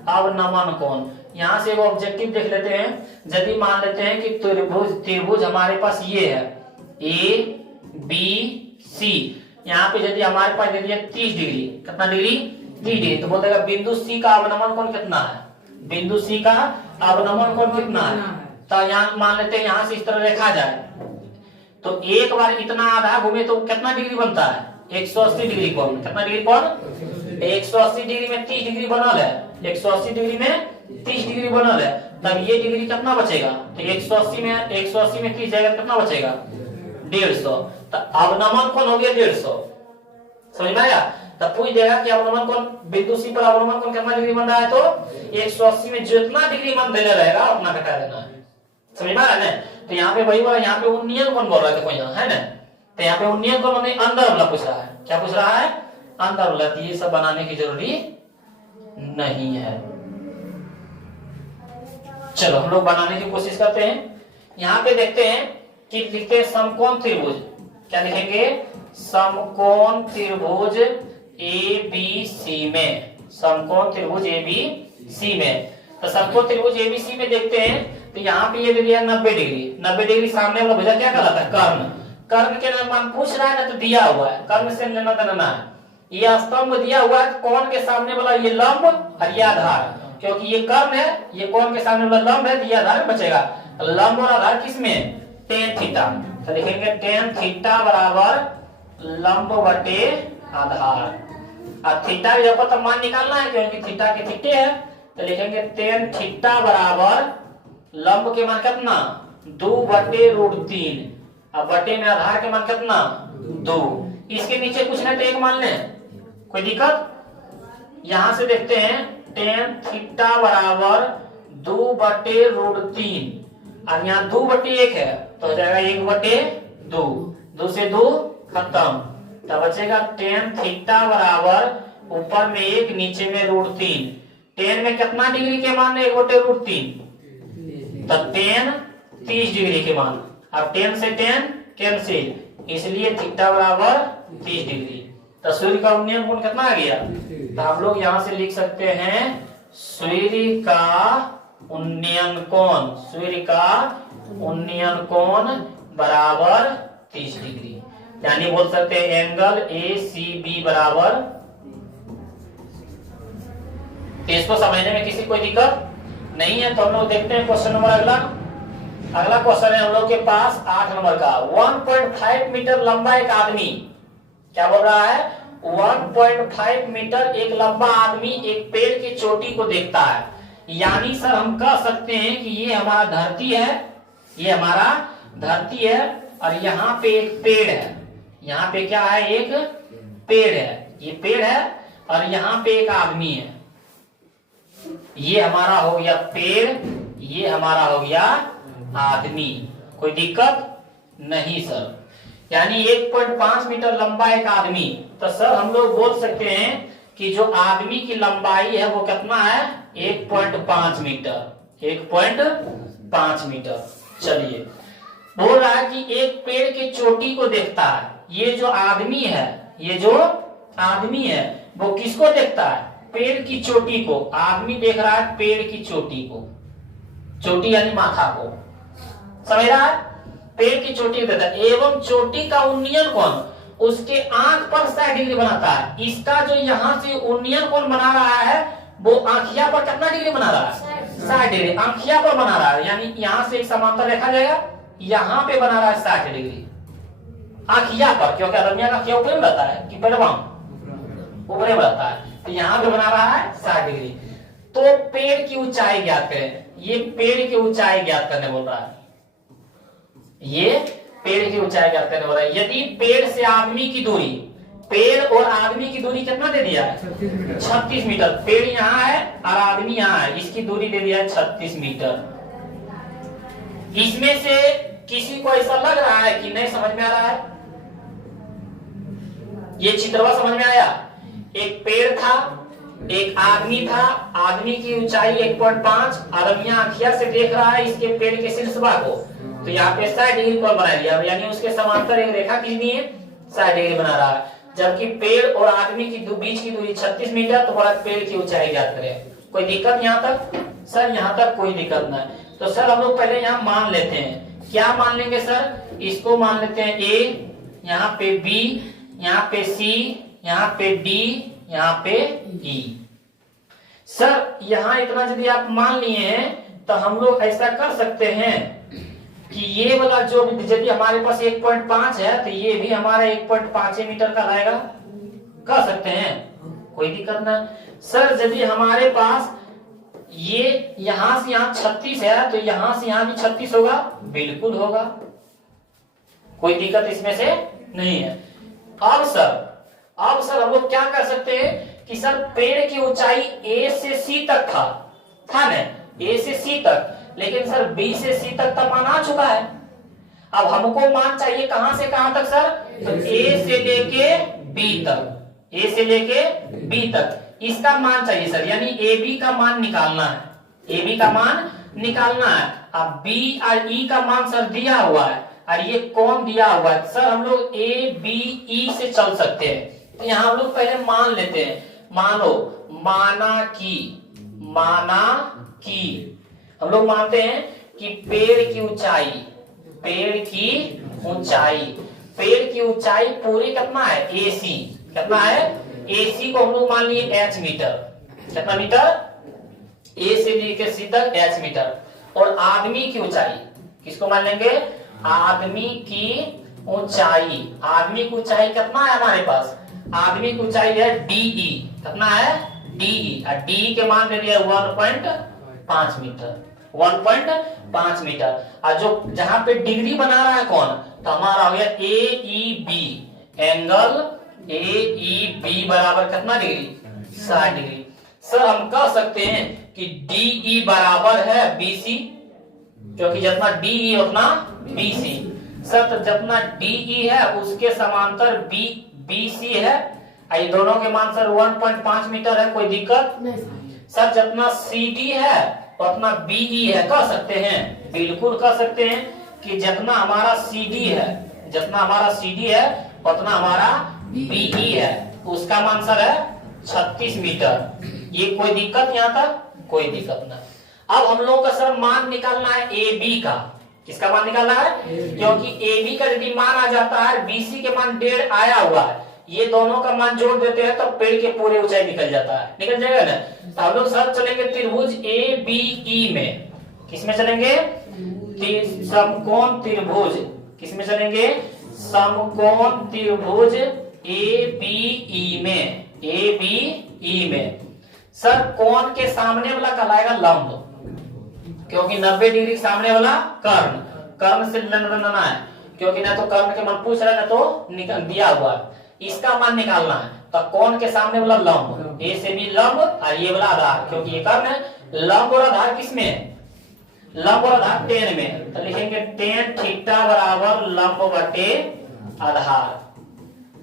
अवनमन कोण। यहाँ से एक ऑब्जेक्टिव देख लेते हैं, यदि मान लेते हैं कि त्रिभुज हमारे पास ये है ABC, यहाँ पे यदि हमारे पास दे दिया 30 डिग्री, कितना डिग्री 30 डिग्री, तो बोलेगा बिंदु C का अवनमन कोण कितना है, बिंदु C का अवनमन कोण कितना है। तो यहाँ मान लेते हैं यहाँ से इस तरह रेखा जाए, तो एक बार इतना आधा घूमे तो कितना डिग्री बनता है 180 डिग्री कोण। कितना डिग्री कोण, 180 डिग्री में 30 डिग्री बनल है, 180 डिग्री में 30 डिग्री बनल है, तब ये डिग्री कितना बचेगा, तो 180 में 30 जाएगा, कितना बचेगा 150। तो अवनमन कोण हो गया 150। समझ में आया, तब पूछ देगा कि अवनमन कोण बिंदु C पर अवनमन कोण कितना डिग्री बन रहा है, तो 180 में जितना डिग्री मान देने रहेगा अपना घटा देना है। समझ में आ रहा है ना। तो यहाँ पे वही बोला, यहाँ पे उन्नयन कोण बोल रहा था कोई, यहाँ है ना, तो यहाँ पे उन्नयन कोण मतलब अंदर वाला पूछ रहा है। क्या पूछ रहा है, अंदर वाला। तो ये सब बनाने की जरूरी नहीं है। चलो हम लोग बनाने की कोशिश करते हैं। यहाँ पे देखते हैं कि लिखते हैं समकोण त्रिभुज, क्या लिखेंगे, समकोण त्रिभुज ABC में, समकोण त्रिभुज ABC में। तो सबको त्रिभुज एबीसी में देखते हैं तो यहाँ पे ये दे दिया 90 डिग्री। 90 डिग्री सामने वाला भुजा क्या कहलाता है? कर्ण। कर्ण के मान पूछ रहा है ना, तो दिया हुआ है, कर्ण से लेना देना है। ये स्तंभ दिया हुआ है, कौन के सामने वाला ये लंब और ये आधार, क्योंकि ये कर्ण है, ये कौन के सामने वाला लंब है, तो ये आधार में बचेगा। लंब और आधार किसमें? Tan theta. तो लिखेंगे टेन थीटा बराबर लंब बटे आधार। अब थीटा भी आपको तो मान निकालना है क्योंकि थीटा के थीटे है, तो लिखेंगे टेन थीटा बराबर लंब के मान कितना? 2/√3। अब बटे में आधार के मान कितना? 2। इसके नीचे कुछ नहीं तो एक मान लें, कोई दिक्कत? यहां से देखते हैं टेन थीटा बराबर 2/√3 और यहाँ 2/1 है तो हो जाएगा 1/2। 2 से 2 खत्म, तब बचेगा टेन थीटा बराबर ऊपर में 1 नीचे में √3। टेन में कितना डिग्री के मान है? 1/√3, तो टेन 30 डिग्री के मान। अब टेन से टेन कैंसिल, इसलिए थीटा बराबर 30 डिग्री। तो सूर्य का उन्नयन कोण कितना आ गया? तो हम लोग यहाँ से लिख सकते हैं सूर्य का उन्नयन कोण, सूर्य का उन्नयन कोण बराबर 30 डिग्री। यानी बोल सकते हैं एंगल ACB बराबर। इसको समझने में किसी कोई दिक्कत नहीं है तो हम लोग देखते हैं क्वेश्चन नंबर अगला। अगला क्वेश्चन है हम लोग के पास 8 नंबर का। 1.5 मीटर लंबा एक आदमी, क्या बोल रहा है? 1.5 मीटर एक लंबा आदमी एक पेड़ की चोटी को देखता है। यानी सर हम कह सकते हैं कि ये हमारा धरती है, ये हमारा धरती है और यहाँ पे एक पेड़ है। यहाँ पे क्या है? एक पेड़ है, ये पेड़ है और यहाँ पे एक आदमी है। ये हमारा हो गया पेड़, ये हमारा हो गया आदमी। कोई दिक्कत नहीं सर। यानी 1.5 मीटर लंबा एक आदमी, तो सर हम लोग बोल सकते हैं कि जो आदमी की लंबाई है वो कितना है? 1.5 मीटर। 1.5 मीटर। चलिए, बोल रहा है कि एक पेड़ की चोटी को देखता है। ये जो आदमी है, ये जो आदमी है वो किसको देखता है? पेड़ की चोटी को। आदमी देख रहा है पेड़ की चोटी को, चोटी यानी माथा को, समझ रहा है? पेड़ की चोटी को देखता है। एवं चोटी का उन्नयन कोण उसके आंख पर 60 डिग्री बनाता है। इसका जो यहाँ से उन्नयन कोण बना रहा है वो आंखिया पर कितना डिग्री बना रहा है? 60 डिग्री आंखिया पर बना रहा है। यानी यहाँ से एक समांतर रेखा जाएगा, यहाँ पे बना रहा है 60 डिग्री आंखिया पर, क्योंकि आदमिया का आंखिया ऊपर में रहता है कि पेड़वा ऊपर में रहता है, तो यहाँ पे बना रहा है 60 डिग्री। तो पेड़ की ऊंचाई ज्ञात करें। ये पेड़ की ऊंचाई ज्ञात करने बोल रहा है, ये पेड़ की ऊंचाई ज्ञात करने बोल रहा है। यदि पेड़ से आदमी की दूरी, पेड़ और आदमी की दूरी कितना दे दिया है? 36 मीटर। पेड़ यहाँ है और आदमी यहाँ है, इसकी दूरी दे दिया है 36 मीटर। इसमें से किसी को ऐसा लग रहा है कि नहीं समझ में आ रहा है? ये चित्रवा समझ में आया? एक पेड़ था, एक आदमी था, आदमी की ऊंचाई 1.5, आदमिया आंखिया से देख रहा है इसके पेड़ के शीर्षवा को, तो यहाँ पे 60 डिग्री कोण बना लिया, यानी उसके समांतर एक रेखा खींचनी है, 60 डिग्री बना रहा है। जबकि पेड़ और आदमी की बीच की दूरी 36 मीटर, तो बोला पेड़ की ऊंचाई ज्ञात करें। कोई दिक्कत यहाँ तक? सर यहाँ तक कोई दिक्कत ना है। तो सर हम लोग पहले यहाँ मान लेते हैं। क्या मान लेंगे सर? इसको मान लेते हैं A, यहाँ पे B, यहाँ पे C, यहाँ पे D, यहाँ पे E। सर यहाँ इतना यदि आप मान लिए हैं तो हम लोग ऐसा कर सकते हैं कि ये वाला जो यदि हमारे पास 1.5 है तो ये भी हमारा 1.5 मीटर का रहेगा, कर सकते हैं, कोई दिक्कत ना। सर यदि हमारे पास ये यहां से यहां 36 है तो यहां से यहां भी 36 होगा, बिल्कुल होगा, कोई दिक्कत इसमें से नहीं है। अब सर हम लोग क्या कर सकते हैं कि सर पेड़ की ऊंचाई A से C तक था ना, A से C तक, लेकिन सर B से C तक तो मान आ चुका है। अब हमको मान चाहिए कहां से कहां तक सर? तो A से लेके B तक, A से लेके B तक इसका मान चाहिए सर, यानी AB का मान निकालना है, AB का मान निकालना है। अब B और E का मान सर दिया हुआ है और ये कौन दिया हुआ है? सर हम लोग ABE से चल सकते हैं, तो यहाँ हम लोग पहले मान लेते हैं। माना की, हम लोग मानते हैं कि पेड़ की ऊंचाई, पेड़ की ऊंचाई पूरी कितना है, AC कितना है, AC को हम लोग मान लिए H मीटर, कितना मीटर, A से लेकर C तक H मीटर। और आदमी की ऊंचाई किसको मान लेंगे, आदमी की ऊंचाई कितना है हमारे पास, आदमी की ऊंचाई है DE, कितना है DE, और DE के मान ले लिया 1.5 मीटर, 1.5 मीटर। और जो जहां पे डिग्री बना रहा है कौन, तो हमारा हो गया AEB, एंगल AEB बराबर कितना डिग्री, 60 डिग्री। सर हम कह सकते हैं कि DE बराबर है BC, क्योंकि जितना DE उतना BC। सर तो जितना DE है उसके समांतर BC है, ये दोनों के मान सर 1.5 मीटर है, कोई दिक्कत नहीं। सर जितना CD है उतना BE है, कह सकते हैं, बिल्कुल कह सकते हैं कि जितना हमारा CD है उतना हमारा BE है, उसका मान सर है 36 मीटर। ये कोई दिक्कत यहाँ तक, कोई दिक्कत ना। अब हम लोग का सर मान निकालना है AB का, किसका मान निकालना है, क्योंकि AB का यदि मान आ जाता है, BC के मान 1.5 आया हुआ है, ये दोनों का मान जोड़ देते हैं तो पेड़ के पूरे ऊंचाई निकल जाता है, निकल जाएगा ना। तो हम लोग सर चलेंगे त्रिभुज ABE में, किसमें चलेंगे, समकोण त्रिभुज, किसमें चलेंगे, समकोण त्रिभुज ABE में। सर कोण के सामने वाला कहलाएगा लंब, क्योंकि 90 डिग्री सामने वाला कर्ण से लेना है, क्योंकि ना तो कर्ण के मान पूछ रहा है ना तो निकल दिया हुआ है, इसका मान निकालना है। तो कोण के सामने वाला लंब, A से भी लंब और ये वाला आधार, क्योंकि ये कर्ण है, लंब और आधार किसमें, लंब और आधार tan में, तो लिखेंगे tan थीटा बराबर लंब बटे आधार।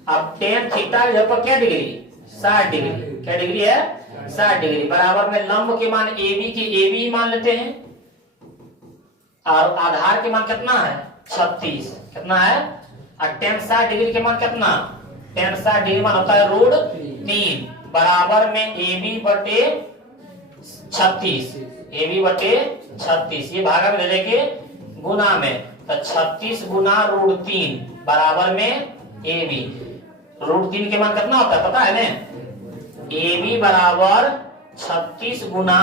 अब tan थीटा के ऊपर क्या डिग्री, 60 डिग्री, क्या डिग्री है, 60 डिग्री, बराबर में लंब के मान AB की AB मान लेते हैं, और आधार के मान कितना है 36, कितना है, और tan 60 डिग्री के मान कितना, tan 60 डिग्री मान होता है √3, बराबर में AB बटे 36, ये भागा में ले लेके गुना में, तो 36 गुना √3 बराबर में AB, √3 के मान कितना होता है पता है ना, AB बराबर 36 गुना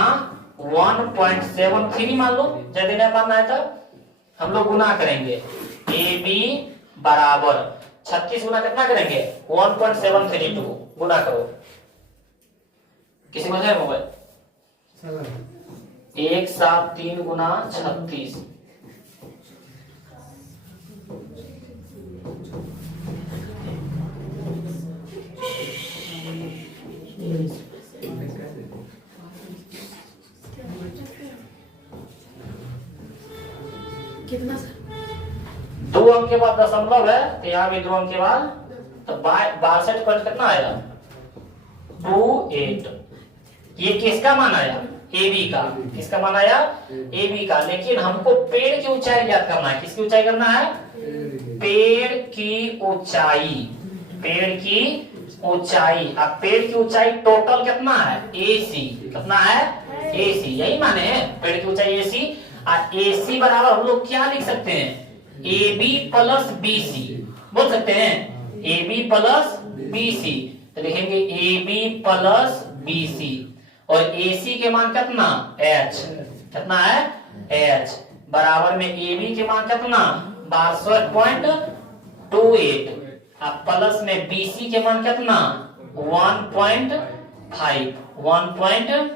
1.73 मान लो, यदि नहीं मानना है तो हम लोग गुना करेंगे, AB बराबर 36 गुना कितना करेंगे 1.732, गुना करो, किसी को है मोबाइल, 173 गुना 36, कितना सर, 2 अंक के बाद दशमलव है, तो यहाँ भी 2 अंक के बाद, तो 62 पॉइंट कितना आया 28। ये किसका मान आया, AB का, किसका मान आया, AB का। लेकिन हमको पेड़ की ऊंचाई ज्ञात करना है, किसकी ऊंचाई करना है, पेड़ की ऊंचाई, अब पेड़ की ऊंचाई टोटल कितना है AC, कितना है AC, यही माने है पेड़ की ऊंचाई AC, और AC बराबर हम लोग क्या लिख सकते हैं, AB प्लस BC, बोल सकते हैं AB प्लस BC, तो लिखेंगे AB प्लस BC, और AC के मान कितना H, कितना है H, बराबर में AB के मान कितना 62.28, अब प्लस में BC के मान कितना 1.5,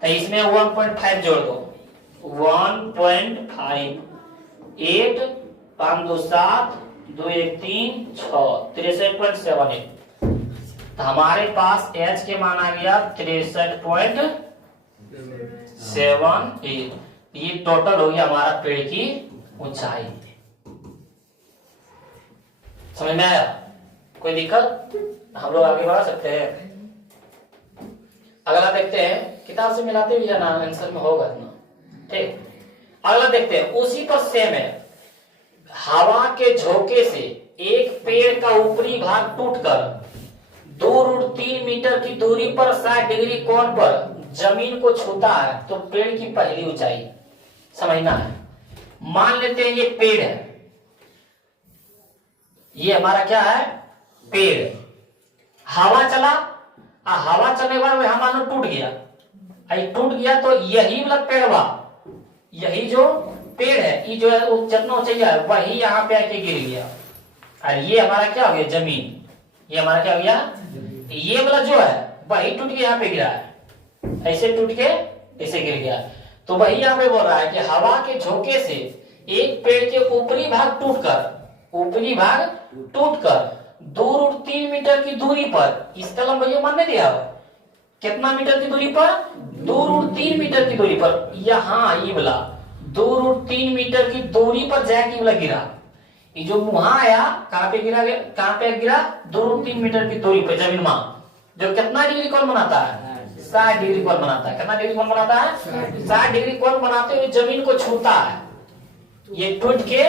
तो इसमें 1.5 जोड़ दो, 1.5, 8, 5 2 7, 2 1 3 6, 63.78, तो हमारे पास H के मान आ गया 63.78, ये टोटल हो गया हमारा पेड़ की ऊंचाई। समझ में आया, कोई दिक्कत, हम लोग आगे बढ़ा सकते हैं। अगला देखते हैं, किताब से मिलाते भी या ना आंसर में होगा ना, ठीक। अगला देखते हैं, उसी पर सेम है, हवा के झोंके से एक पेड़ का ऊपरी भाग टूटकर 2√3 मीटर की दूरी पर 60 डिग्री कोण पर जमीन को छूता है तो पेड़ की पहली ऊंचाई समझना है। मान लेते हैं ये पेड़ है, ये हमारा क्या है पेड़, हवा चला, हवा चलने के बाद हम मान लो टूट गया, टूट गया तो यही मतलब पेड़वा, यही जो पेड़ है ये जो है जितना ऊंचाई है वही यहाँ पे आके गिर गया, और ये हमारा क्या हो गया जमीन, ये हमारा क्या हो गया, ये वाला जो है वही टूट के यहाँ पे गिरा है, ऐसे टूट के ऐसे गिर गया। तो वही यहाँ पे बोल रहा है कि हवा के झोंके से एक पेड़ के ऊपरी भाग टूटकर 2√3 मीटर की दूरी पर, इसका लंबाई मान नहीं दिया कितना मीटर की दूरी पर, 2√3 मीटर की दूरी पर, यहाँ ये वाला 2√3 मीटर की दूरी पर जाके वाला गिरा, ये जो मुहा आया कहाँ पे गिरा, कहाँ पे गिरा 2√3 मीटर की दूरी पर जमीन में, जो कितना डिग्री कोण बनाता है 60 डिग्री कोण बनाता है, कितना डिग्री कोण बनाता है 60 डिग्री कोण बनाते हुए जमीन को छूता है, ये टूट के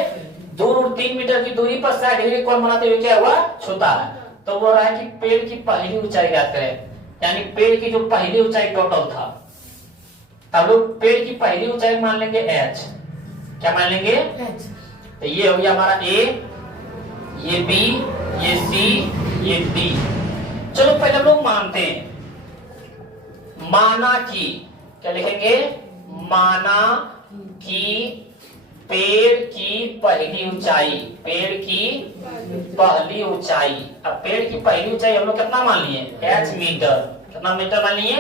2√3 मीटर की दूरी पर 60 डिग्री कोण बनाते हुए क्या हुआ छूता है। तो बोल रहा है कि पेड़ की पहली ऊंचाई ज्ञात करें, यानी पेड़ की जो पहली ऊंचाई टोटल था, तब लोग पेड़ की पहली ऊंचाई मान लेंगे h, क्या मान लेंगे h। तो ये हो गया हमारा a, ये b, ये c, ये d। चलो पहले हम लोग मानते हैं, माना कि क्या लिखेंगे, माना कि पेड़ की पहली ऊंचाई, पेड़ की पहली ऊंचाई, अब पेड़ की पहली ऊंचाई हम लोग कितना मान लिए h मीटर, कितना मीटर मान लिए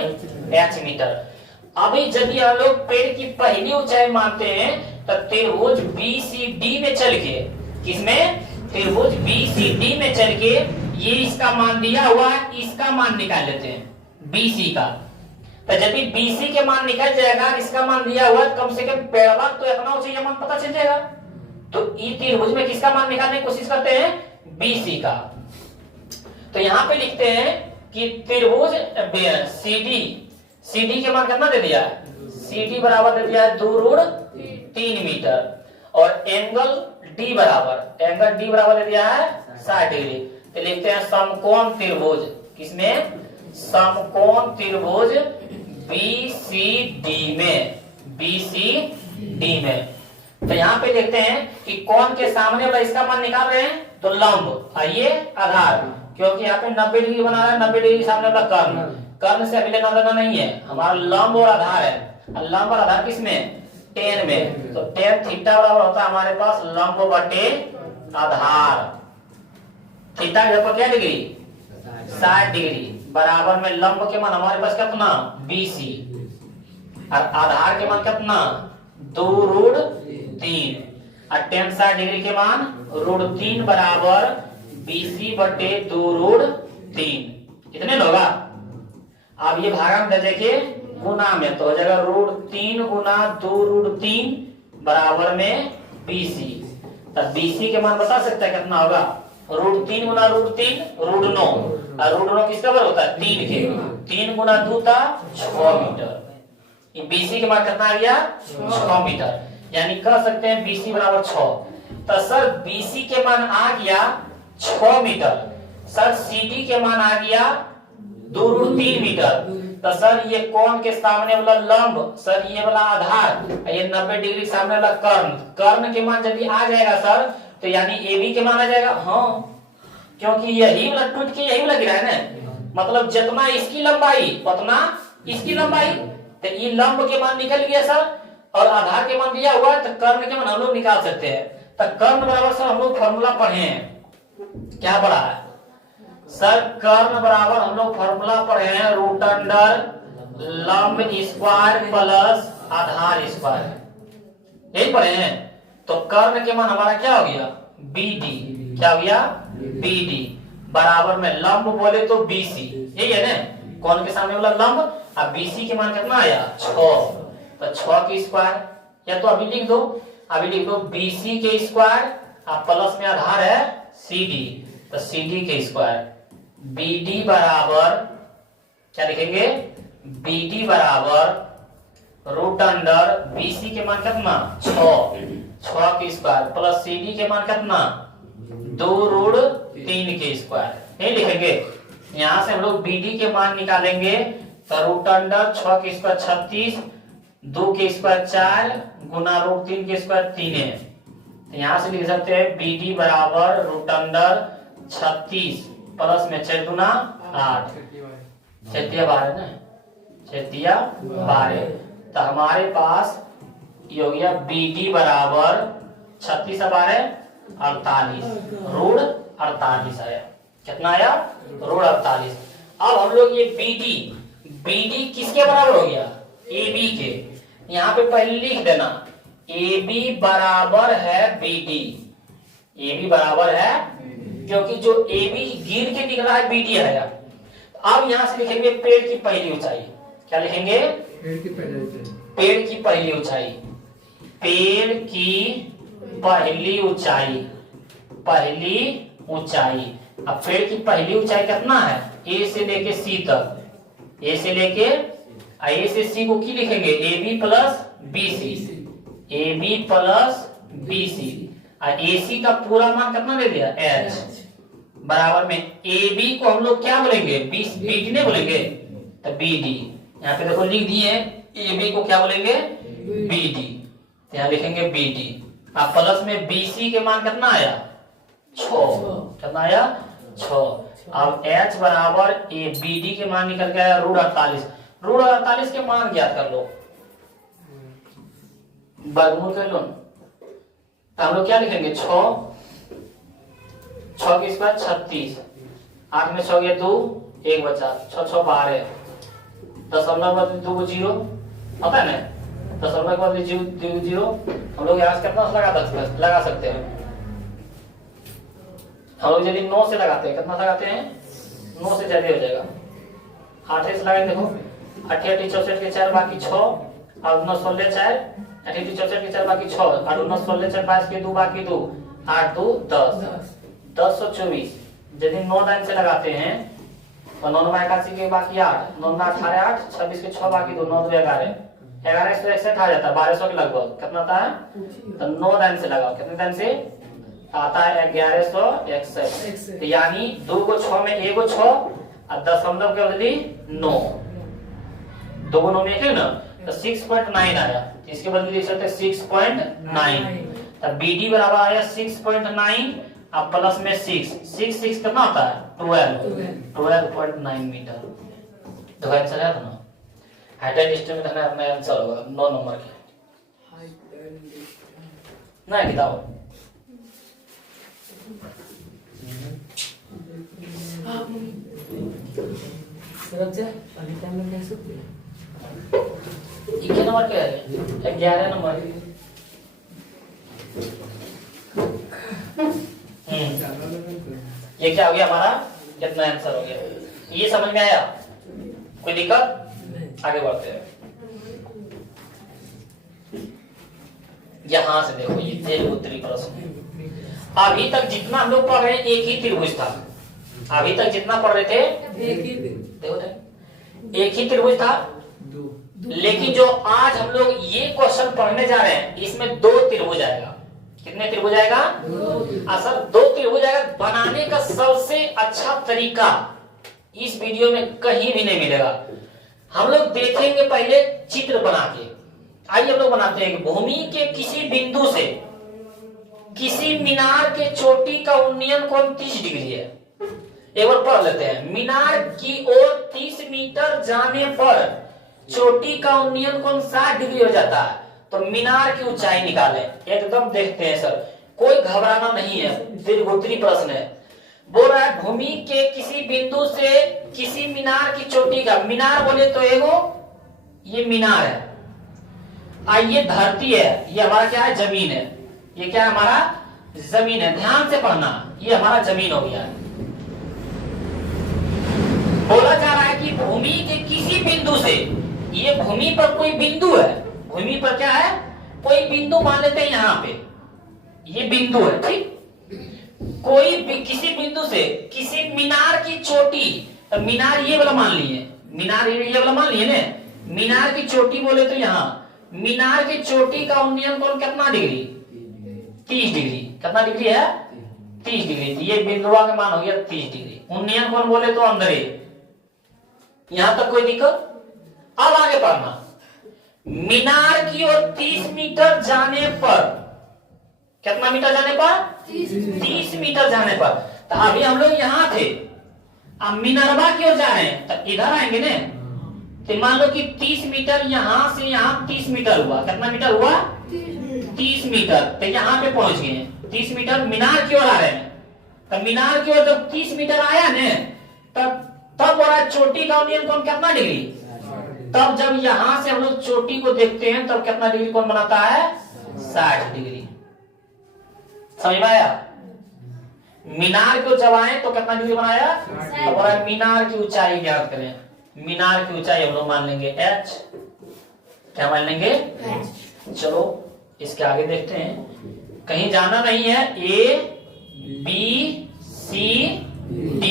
h मीटर। अभी यदि हम लोग पेड़ की पहली ऊंचाई मानते हैं तो त्रिभुज BCD में चल के, किसमें त्रिभुज BCD में चल के ये इसका मान दिया हुआ, इसका मान निकाल लेते हैं BC का। तो जब भी BC के मान निकल जाएगा, इसका मान दिया हुआ, कम से कम पेड़वा तो इतना ऊंचाई मान पता चल जाएगा। तो ई त्रिभुज में किसका मान निकालने की कोशिश करते हैं BC का। तो यहाँ पे लिखते हैं कि त्रिभुज CD के मान कितना दे दिया है, CD बराबर दे दिया है 2√3 मीटर, और एंगल D बराबर दे दिया है 60 डिग्री। तो लिखते हैं समकोण त्रिभुज, किसमें समकोण त्रिभुज BCD में। तो यहाँ पे देखते हैं कि कोण के सामने वाला इसका मान निकाल रहे हैं, तो लंब, आइए आधार, क्योंकि यहाँ पे 90 डिग्री बना रहा है, 90 डिग्री सामने वाला कर्ण से अभी लेना देना नहीं है, हमारा लंब और आधार है, लंब और आधार किसमें tan में। तो tan थीटा बराबर होता है हमारे पास लंब बटे आधार, थीटा का क्या डिग्री 60 डिग्री, बराबर में लंब के मान हमारे पास कितना BC, और आधार के मान कितना 2√3, और tan 60 डिग्री के मान √3 बराबर BC बटे 2√3, कितने होगा। अब ये भागा में देखिए गुना में, तो हो जाएगा √3 गुना 2√3 बराबर में BC। तब BC के मान बता सकता है कितना होगा, √3 गुना √3 √9, और √9 किसका बराबर होता है 3 के, 3 गुना 2 था 6 मीटर। ये BC के मान कितना आ गया 6 मीटर, यानी कह सकते हैं BC बराबर 6। तो सर BC के मान आ गया 6 मीटर, सर CD के मान आ गया 2√3 मीटर, तो सर ये कोण के सामने वाला लंब, सर ये वाला आधार, ये 90 डिग्री सामने वाला कर्ण के मान यदि आ जाएगा सर, तो यानी AB के मान आ जाएगा, हाँ, क्योंकि यही वाला टूट के यही वाला गिरा है ना, मतलब जितना इसकी लंबाई उतना इसकी लंबाई, तो ये लंब के मान निकल गया सर, और आधार के मान दिया हुआ, तो कर्ण के मान हम लोग निकाल सकते हैं। तो कर्ण बराबर सर हम लोग फॉर्मूला पढ़े हैं, क्या पढ़ा है सर, कर्ण बराबर हम लोग फॉर्मूला पढ़े हैं √अंडर लंब स्क्वायर प्लस आधार स्क्वायर, यही पढ़े हैं। तो कर्ण के मान हमारा क्या हो गया BD, क्या हो गया BD, बराबर में लंब बोले तो BC, यही है ना, कोण के सामने वाला लंब, अब BC के मान कितना आया 6, तो 6 की स्क्वायर, या तो अभी लिख दो BC के स्क्वायर, अब प्लस में आधार है CD, तो CD के स्क्वायर, BD बराबर क्या लिखेंगे BD बराबर √अंडर BC के मान कितना 6 की स्क्वायर प्लस CD के मान कितना 2√3 के स्क्वायर, यही लिखेंगे। यहाँ से हम लोग BD के मान निकालेंगे तो रूट अंडर 6 के स्क्वायर 36, 2 के स्क्वायर 4 गुना रूट 3 के स्क्वायर 3 है। तो यहां से लिख सकते हैं बी डी बराबर रूट अंडर 36 प्लस में 6 गुना 8, 6 12 ना, 6 12। तो हमारे पास ये हो गया बी डी बराबर 36 12 48, रूट 48 आया। कितना आया? रूट 48। अब हम लोग ये BD किसके बराबर हो गया? AB के। यहाँ पे पहले लिख देना AB बराबर है BD, AB बराबर है, क्योंकि जो AB गिर के निकला है BD आएगा। अब यहाँ से लिखेंगे पेड़ की पहली ऊंचाई। क्या लिखेंगे? पेड़ की पहली ऊंचाई। पेड़ की पहली ऊंचाई, पेड़ की पहली ऊंचाई, पहली ऊंचाई। अब पेड़ की पहली ऊंचाई कितना है? ए से लेके सी तक, ए से लेके ए से सी को की लिखेंगे? AB plus BC, AB plus BC। AC का पूरा मान कितना दे दिया? H बराबर में AB को हम लोग क्या बोलेंगे? BD नहीं बोलेंगे, तो BD। यहाँ पे देखो लिख दिए, AB को क्या बोलेंगे? BD। यहाँ लिखेंगे BD। अब प्लस में BC के मान कितना आया? 6। कितना आया? 6। अब H बराबर BD के मान निकल के आया रूट 48। रूट 48 के मान ज्ञात कर लो, वर्गमूल कर लो। तो हम लोग क्या लिखेंगे? 6 के स्क्वायर 36, 8 में 6 गया 2, 1 बचा, 6 6 12, दशमलव बाद 2 0 होता है ना, दशमलव के बाद 0 हम लोग यहाँ से कितना लगा सकते हैं? हम लोग यदि 9 से लगाते हैं, कितना लगाते हैं? 9 से ज्यादा हो जाएगा। 8 से लगाएंगे, देखो 8 8 64 के 4 बाकी 6, और 9 16 4, 8 8 64 के 4 बाकी 6, और 9 16 4 22 के 2 बाकी 2, 8 2 10, 1024। यदि 9 लाइन से लगाते हैं तो 9 9 81 के बाकी 8, 9 9 18 8, 26 के 6 बाकी 2, 9 2 11, 11 161 आ जाता है, 1200 के लगभग। कितना आता है? तो 9 लाइन से लगाओ, कितने लाइन से आता है? 1161। यानी 2 को 6 में 1 को 6 और दशमलव के बदली 9, 2 को 9 में 1 है ना, तो 6.9 आया। इसके बदले लिख सकते हैं 6.9। तो BD बराबर आया 6.9 अब प्लस में 6 कितना होता है? 12.9 मीटर। तो आंसर है ना, हाइट एंड डिस्टेंस में अपना आंसर होगा 9 नंबर के। ना किताब इक्कीस नंबर क्या है? 11 नंबर। ये क्या हो गया हमारा? कितना आंसर हो गया? ये समझ में आया? कोई दिक्कत? आगे बढ़ते हैं। यहां से देखो, ये तेल उत्तरी प्रश्न। अभी तक जितना हम लोग पढ़ रहे हैं एक ही त्रिभुज था। अभी तक जितना पढ़ रहे थे देखो एक ही त्रिभुज था, लेकिन जो आज हम लोग ये क्वेश्चन पढ़ने जा रहे हैं इसमें 2 त्रिभुज आएगा। कितने त्रिभुज आएगा? असल 2 त्रिभुज आएगा। बनाने का सबसे अच्छा तरीका इस वीडियो में कहीं भी नहीं मिलेगा। हम लोग देखेंगे पहले चित्र बना के। आइए हम लोग बनाते हैं कि भूमि के किसी बिंदु से किसी मीनार के चोटी का उन्नयन कोण 30 डिग्री है। एक बार पढ़ लेते हैं। मीनार की ओर 30 मीटर जाने पर चोटी का उन्नयन कोण 60 डिग्री हो जाता है। तो मीनार की ऊंचाई निकालें। एकदम देखते हैं सर, कोई घबराना नहीं है, दीर्घोत्तरी प्रश्न है। बोल रहा है भूमि के किसी बिंदु से किसी मीनार की चोटी का, मीनार बोले तो एगो ये मीनार है, ये धरती है, ये हमारा क्या है? जमीन है। ये क्या है? हमारा जमीन है। ध्यान से पढ़ना, ये हमारा जमीन हो गया। बोला जा रहा है कि भूमि के किसी बिंदु से, ये भूमि पर कोई बिंदु है, भूमि पर क्या है? कोई बिंदु मान लेते हैं, यहाँ पे ये बिंदु है, ठीक। कोई किसी बिंदु से किसी मीनार की चोटी, तो मीनार ये वाला मान लिए, मीनार ये वाला मान लिए ना, मीनार की चोटी बोले तो यहाँ मीनार की चोटी का उन्नयन कोण कितना डिग्री? 30 डिग्री। कितना डिग्री है? 30 डिग्री। ये बिंदुआ का मान हो गया 30 डिग्री। उन्नयन कोण बोले तो अंदर, यहां तक कोई दिक्कत? अब आगे पढ़ना, मीनार की ओर 30 मीटर जाने पर, कितना मीटर जाने पर? 30 मीटर जाने पर। तो अभी हम लोग यहां थे, अब मिनरवा की ओर जा रहे हैं, तो इधर आएंगे ना। तो मान लो कि 30 मीटर यहां से यहां 30 मीटर हुआ, कितना मीटर हुआ? 30 मीटर। तो यहां पे पहुंच गए, 30 मीटर मीनार की ओर आ रहे हैं। तो मीनार की ओर जब 30 मीटर आया ना, तब हो रहा है चोटी का नियम कौन कितना डिग्री? तब जब यहां से हम लोग चोटी को देखते हैं तब कितना डिग्री कौन बनाता है? 60 डिग्री। समझ में आया? मीनार को जब आए तो कितना डिग्री बनाया? तो बोला मीनार की ऊंचाई ज्ञात करें। मीनार की ऊंचाई हम लोग मान लेंगे h। क्या मान लेंगे? चलो इसके आगे देखते हैं, कहीं जाना नहीं है। A B C D,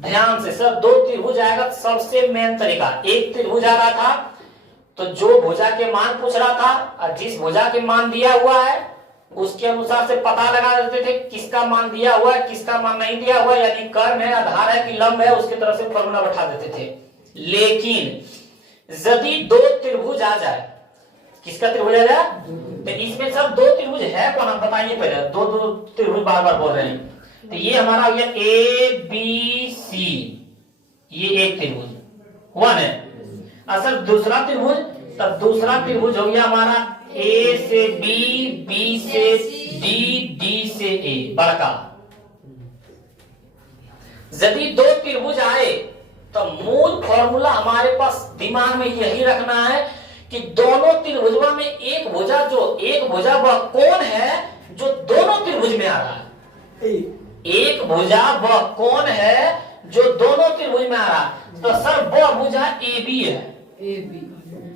ध्यान से सब दो त्रिभुज आएगा। सबसे मेन तरीका, एक त्रिभुज आ रहा था तो जो भुजा के मान पूछ रहा था और जिस भुजा के मान दिया हुआ है उसके अनुसार से पता लगा देते थे किसका मान दिया हुआ है किसका मान नहीं दिया हुआ, यानी कर्ण है, आधार है कि लंब है, उसकी तरफ से फॉर्मूला बैठा देते थे। लेकिन यदि दो त्रिभुज आ जाए, किसका त्रिभुज आ जाए? तो इसमें सब दो त्रिभुज है कौन, आप बताइए पहले। दो दो त्रिभुज बार बार बोल रहे हैं। तो ये हमारा हो गया ए बी सी, ये एक त्रिभुज हुआ ना। असल दूसरा त्रिभुज, तब दूसरा त्रिभुज हो गया हमारा ए से बी, बी से डी, डी से ए, बड़का। यदि दो त्रिभुज आए तो मूल फॉर्मूला हमारे पास दिमाग में यही रखना है कि दोनों त्रिभुजों में एक भुजा वह कौन है जो दोनों त्रिभुज में आ रहा है। एक भुजा वह कौन है जो दोनों त्रिभुज में आ रहा है। तो सर वह भुजा ए बी है।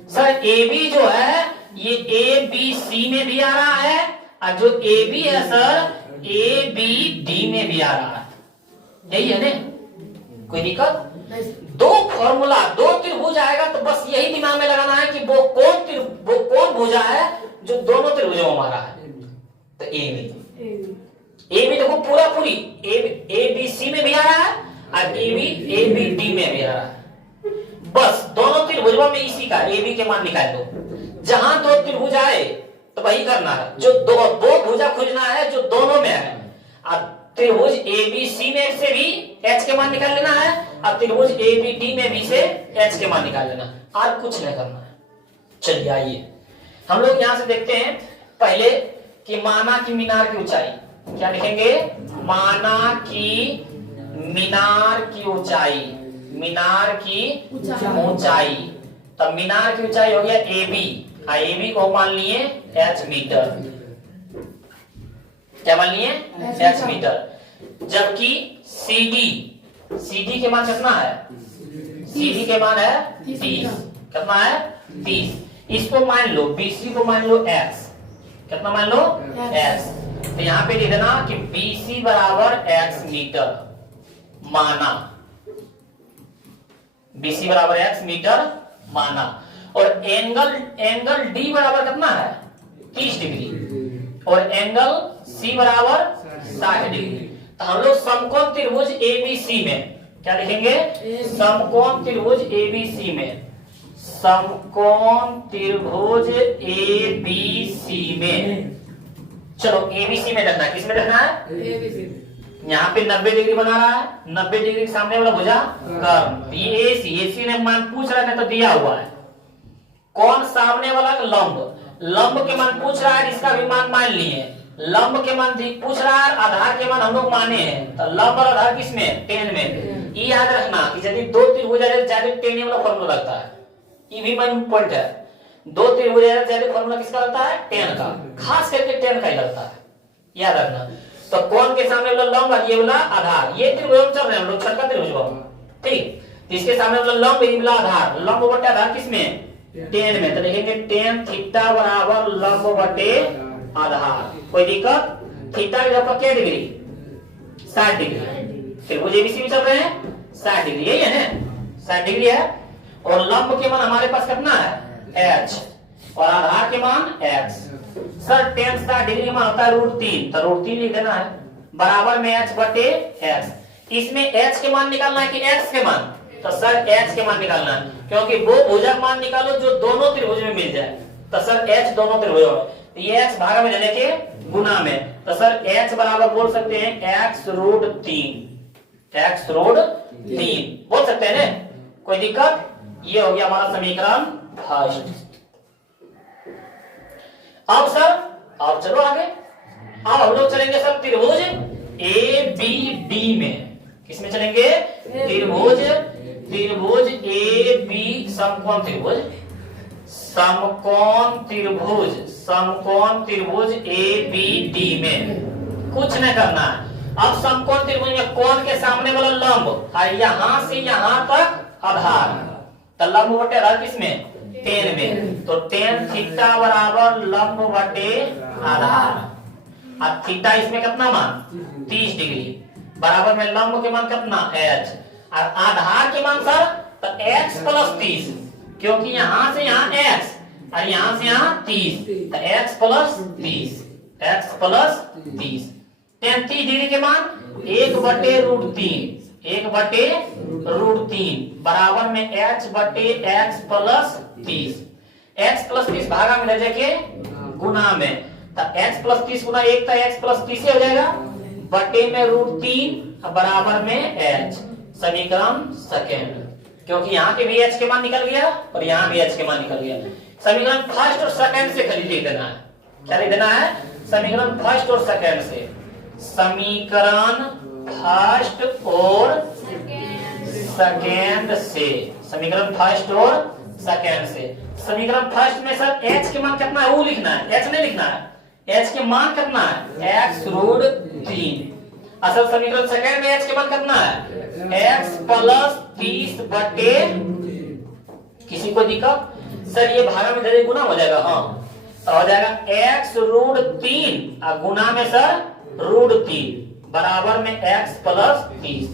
सर ए बी जो है ये ए बी सी में भी आ रहा है, और जो ए बी है सर ए बी डी में भी आ रहा है। यही है ना, कोई दिक्कत? दो फॉर्मूला, दो त्रिभुज आएगा तो बस यही दिमाग में लगाना है कि वो कौन भुजा है जो दोनों त्रिभुजों में मारा है। तो ए बी देखो पूरा पूरी ए बी सी में भी आ रहा है और ए बी डी में भी आ रहा है। बस दोनों त्रिभुजों में इसी का ए बी के मान निकाल दो। जहां दो त्रिभुज आए तो वही करना है, जो दो भुजा खोजना है जो दोनों में है। और त्रिभुज ए बी सी में से भी h के मान निकाल लेना है, और त्रिभुज ए बी डी में भी से h के मान निकाल लेना, और कुछ नहीं करना है। चलिए आइए हम लोग यहां से देखते हैं पहले कि माना की मीनार की ऊंचाई क्या लिखेंगे? माना की मीनार की ऊंचाई, मीनार की ऊंचाई। तब मीनार की ऊंचाई हो गया ए बी, ए बी को मान लिए h मीटर। क्या मान लिए? h metre. जबकि CD के मान कितना है? CD के मान है 30। कितना है? 30। इसको मान लो, BC को मान लो x। कितना मान लो? x। तो यहाँ पे लिख देना कि BC बराबर x मीटर माना, BC बराबर x मीटर माना। और एंगल D बराबर कितना है? 30 डिग्री, और एंगल C बराबर 60 डिग्री। तो हम लोग समकोण त्रिभुज ABC में क्या लिखेंगे? समकोण त्रिभुज ABC में, समकोण त्रिभुज ABC में। चलो ABC में रखना है, किसमें रखना है? यहाँ पे 90 डिग्री बना रहा है, 90 डिग्री के सामने वाला भुजा कर्म। ये AC ने मान पूछ रहा है तो दिया हुआ है। कौन सामने वाला? लंब के मान पूछ रहा है, इसका भी मान मान लिए। लंब के मान पूछ रहा है, आधार के मान हम लोग माने हैं। तो लंब और आधार किसमें? टेन में। ये याद रखना कि यदि दो त्रिभुज ज्यादा टेन वाला फॉर्मूला लगता है, ये भी मेन पॉइंट है। दो त्रिभुज ज्यादा फॉर्मूला किसका लगता है? टेन का, खास करके टेन का ही लगता है, याद रखना। तो कौन के सामने वाला लंब और ये वाला आधार, ये त्रिभुज चल रहे हैं हम लोग, छठा त्रिभुज, ठीक। इसके सामने वाला लंब, ये वाला आधार, लंब बटे आधार किसमें? टेन में। तो लिखेंगे टेन थीटा बराबर लंब बटे आधार। कोई दिक्कत? थीटा का क्या डिग्री? 60 डिग्री। त्रिभुज एबीसी में चल रहे हैं 60 डिग्री, यही है ना? 60 डिग्री है। और लंब के मान हमारे पास कितना है? h, और आधार के मान x। सर टेन 60 डिग्री मान होता है √3, तो √3 लिख देना है, बराबर में h बटे x। इसमें h के मान निकालना है कि x के मान? तो सर h के मान निकालना है, क्योंकि वो भुजा का मान निकालो जो दोनों त्रिभुज में मिल जाए। तो सर h दोनों त्रिभुज में, तो ये h भागा में ले लेके गुना में, तो सर h बराबर बोल सकते हैं x रूट 3, x रूट 3 बोल सकते हैं ना, कोई दिक्कत? ये हो गया हमारा समीकरण फर्स्ट। अब सर अब चलो आगे, अब हम लोग चलेंगे सर त्रिभुज ए बी डी में। किसमें चलेंगे? त्रिभुज ए बी समकोण त्रिभुज, समकोण त्रिभुज ए बी डी में कुछ नहीं करना है। अब समकोण त्रिभुज में कोण के सामने वाला लंब और यहां से यहां तक आधार, तो लंब बटे आधार किसमें? टेन में, तो टेन थीटा बराबर लंब बटे आधार, अब थीटा इसमें कितना मान 30 डिग्री, बराबर में लंब के मान कितना h, और आधार के मान सर तो x प्लस 30, क्योंकि यहां से यहां x और यहां से यहां 30, तो x plus 30, x plus 30, 30 degree के मान 1 बटे रूट 3, 1 बटे रूट 3 बराबर में h बटे x प्लस 30, x प्लस 30 भागा में ले जाके गुना में, तो x प्लस 30 गुना 1 तो x प्लस 30 हो जाएगा, बटे में रूट 3 बराबर में h, समीकरण सेकेंड, क्योंकि यहाँ के भी h के मान निकल गया और यहाँ भी h के मान निकल गया। समीकरण फर्स्ट और सेकेंड से खाली लिख देना है, क्या लिख देना है? समीकरण फर्स्ट और सेकेंड से, समीकरण फर्स्ट और सेकेंड से, समीकरण फर्स्ट और सेकेंड से। समीकरण फर्स्ट में सर h के मान कितना है वो लिखना है, h नहीं लिखना है, h के मान कितना है x रूट 3। असल समीकरण सेकेंड में h के मान कितना है x प्लस 30 बटे, किसी को दिक्कत? सर ये भागा में दे गुना हो जाएगा, हाँ तो हो जाएगा x रूट 3 और गुना में सर रूट 3 बराबर में x प्लस 30।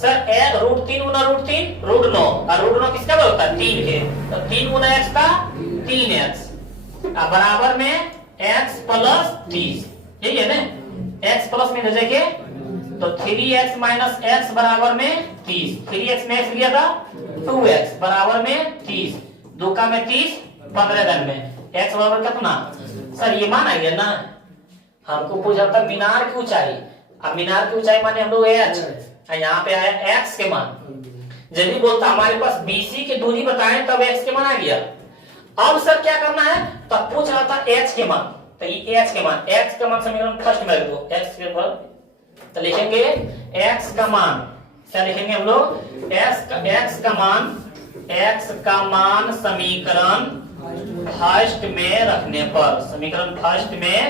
सर रूट 3 गुना रूट 3 रूट 9, और रूट 9 किसका होता है 3 के, तो 3 गुना x का 3x बराबर में x प्लस 30, यही है ना, x प्लस में जाएंगे तो 3x माइनस x बराबर में 30, 3x में x लिया था 2x बराबर में 30, 2 का में 30, 15 धन में x बराबर कितना? सर ये मान आ गया ना, हमको पूछा था मीनार की ऊंचाई, अब मीनार की ऊंचाई माने हम लोग h, यहाँ पे आया x के मान, जब भी बोलता हमारे पास BC की दूरी बताएं तब x के मान आ गया। अब सर क्या करना है, तो पूछ रहा था h के मान, तो ये h के मान, x का मान समीकरण फर्स्ट में रख दो, x के ऊपर तो लिखेंगे x का मान, क्या लिखेंगे हम लोग x का मान समीकरण फर्स्ट में रखने पर, समीकरण फर्स्ट में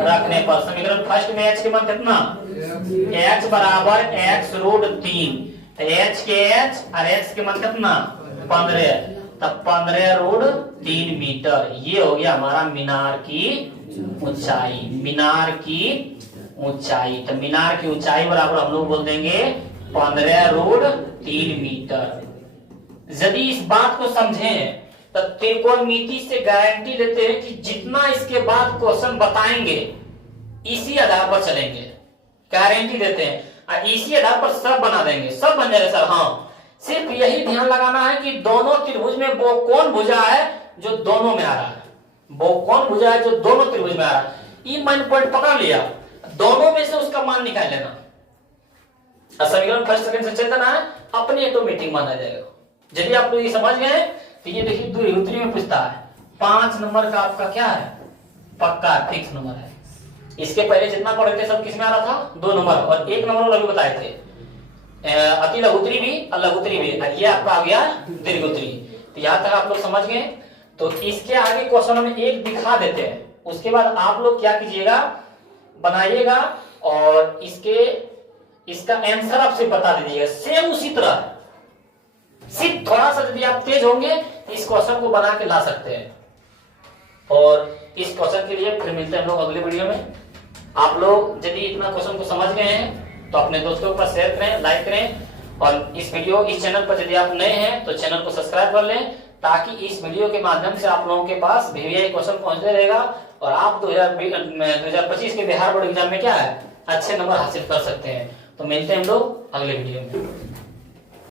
रखने पर, समीकरण फर्स्ट में h के मान कितना x बराबर x रूट 3, तो h के h और x के मान कितना 15, तब 15 रूट 3 मीटर, ये हो गया हमारा मीनार की ऊंचाई, मीनार की ऊंचाई। तो मीनार की ऊंचाई बराबर हम लोग बोल देंगे 15 रूट 3 मीटर। यदि इस बात को समझें तो त्रिकोणमिति से गारंटी देते हैं कि जितना इसके बाद क्वेश्चन बताएंगे इसी आधार पर चलेंगे, गारंटी देते हैं, और इसी आधार पर सब बना देंगे, सब बन जाएगा सर। हाँ सिर्फ यही ध्यान लगाना है कि दोनों त्रिभुज में वो कौन भुजा है जो दोनों में आ रहा है, वो कौन भुजा है जो दोनों त्रिभुज में आ रहा है, ये मैंने पॉइंट पकड़ लिया, दोनों में से उसका मान निकाल लेना, समीकरण फर्स्ट सेकंड से चलना है, अपने ऑटोमेटिक मान आ जाएगा। यदि आप लोग ये समझ गए तो ये देखिए द्विसूत्री में पूछता है 5 नंबर का आपका क्या है पक्का फिक्स नंबर है। इसके पहले जितना पढ़े थे सब किस में आ रहा था 2 नंबर, और 1 नंबर वाला भी बताए थे, अति लघुत्री भी और लघुत्री भी, और ये आपका आ गया दीर्घोत्री। तो यहाँ तक आप लोग समझ गए। तो इसके आगे क्वेश्चन में एक दिखा देते हैं, उसके बाद आप लोग क्या कीजिएगा बनाइएगा और इसका आंसर आपसे बता दीजिएगा सेम उसी तरह, सिर्फ थोड़ा सा यदि आप तेज होंगे तो इस क्वेश्चन को बना के ला सकते हैं। और इस क्वेश्चन के लिए फिर मिलते हैं हम लोग अगले वीडियो में। आप लोग यदि इतना क्वेश्चन को समझ गए हैं तो अपने दोस्तों के पास शेयर करें, लाइक करें, और इस चैनल पर यदि आप नए हैं तो चैनल को सब्सक्राइब कर लें, ताकि इस वीडियो के माध्यम से आप लोगों के पास VVI क्वेश्चन पहुंचते रहेगा और आप 2025 के बिहार बोर्ड एग्जाम में क्या है अच्छे नंबर हासिल कर सकते हैं। तो मिलते हैं हम लोग अगले वीडियो में।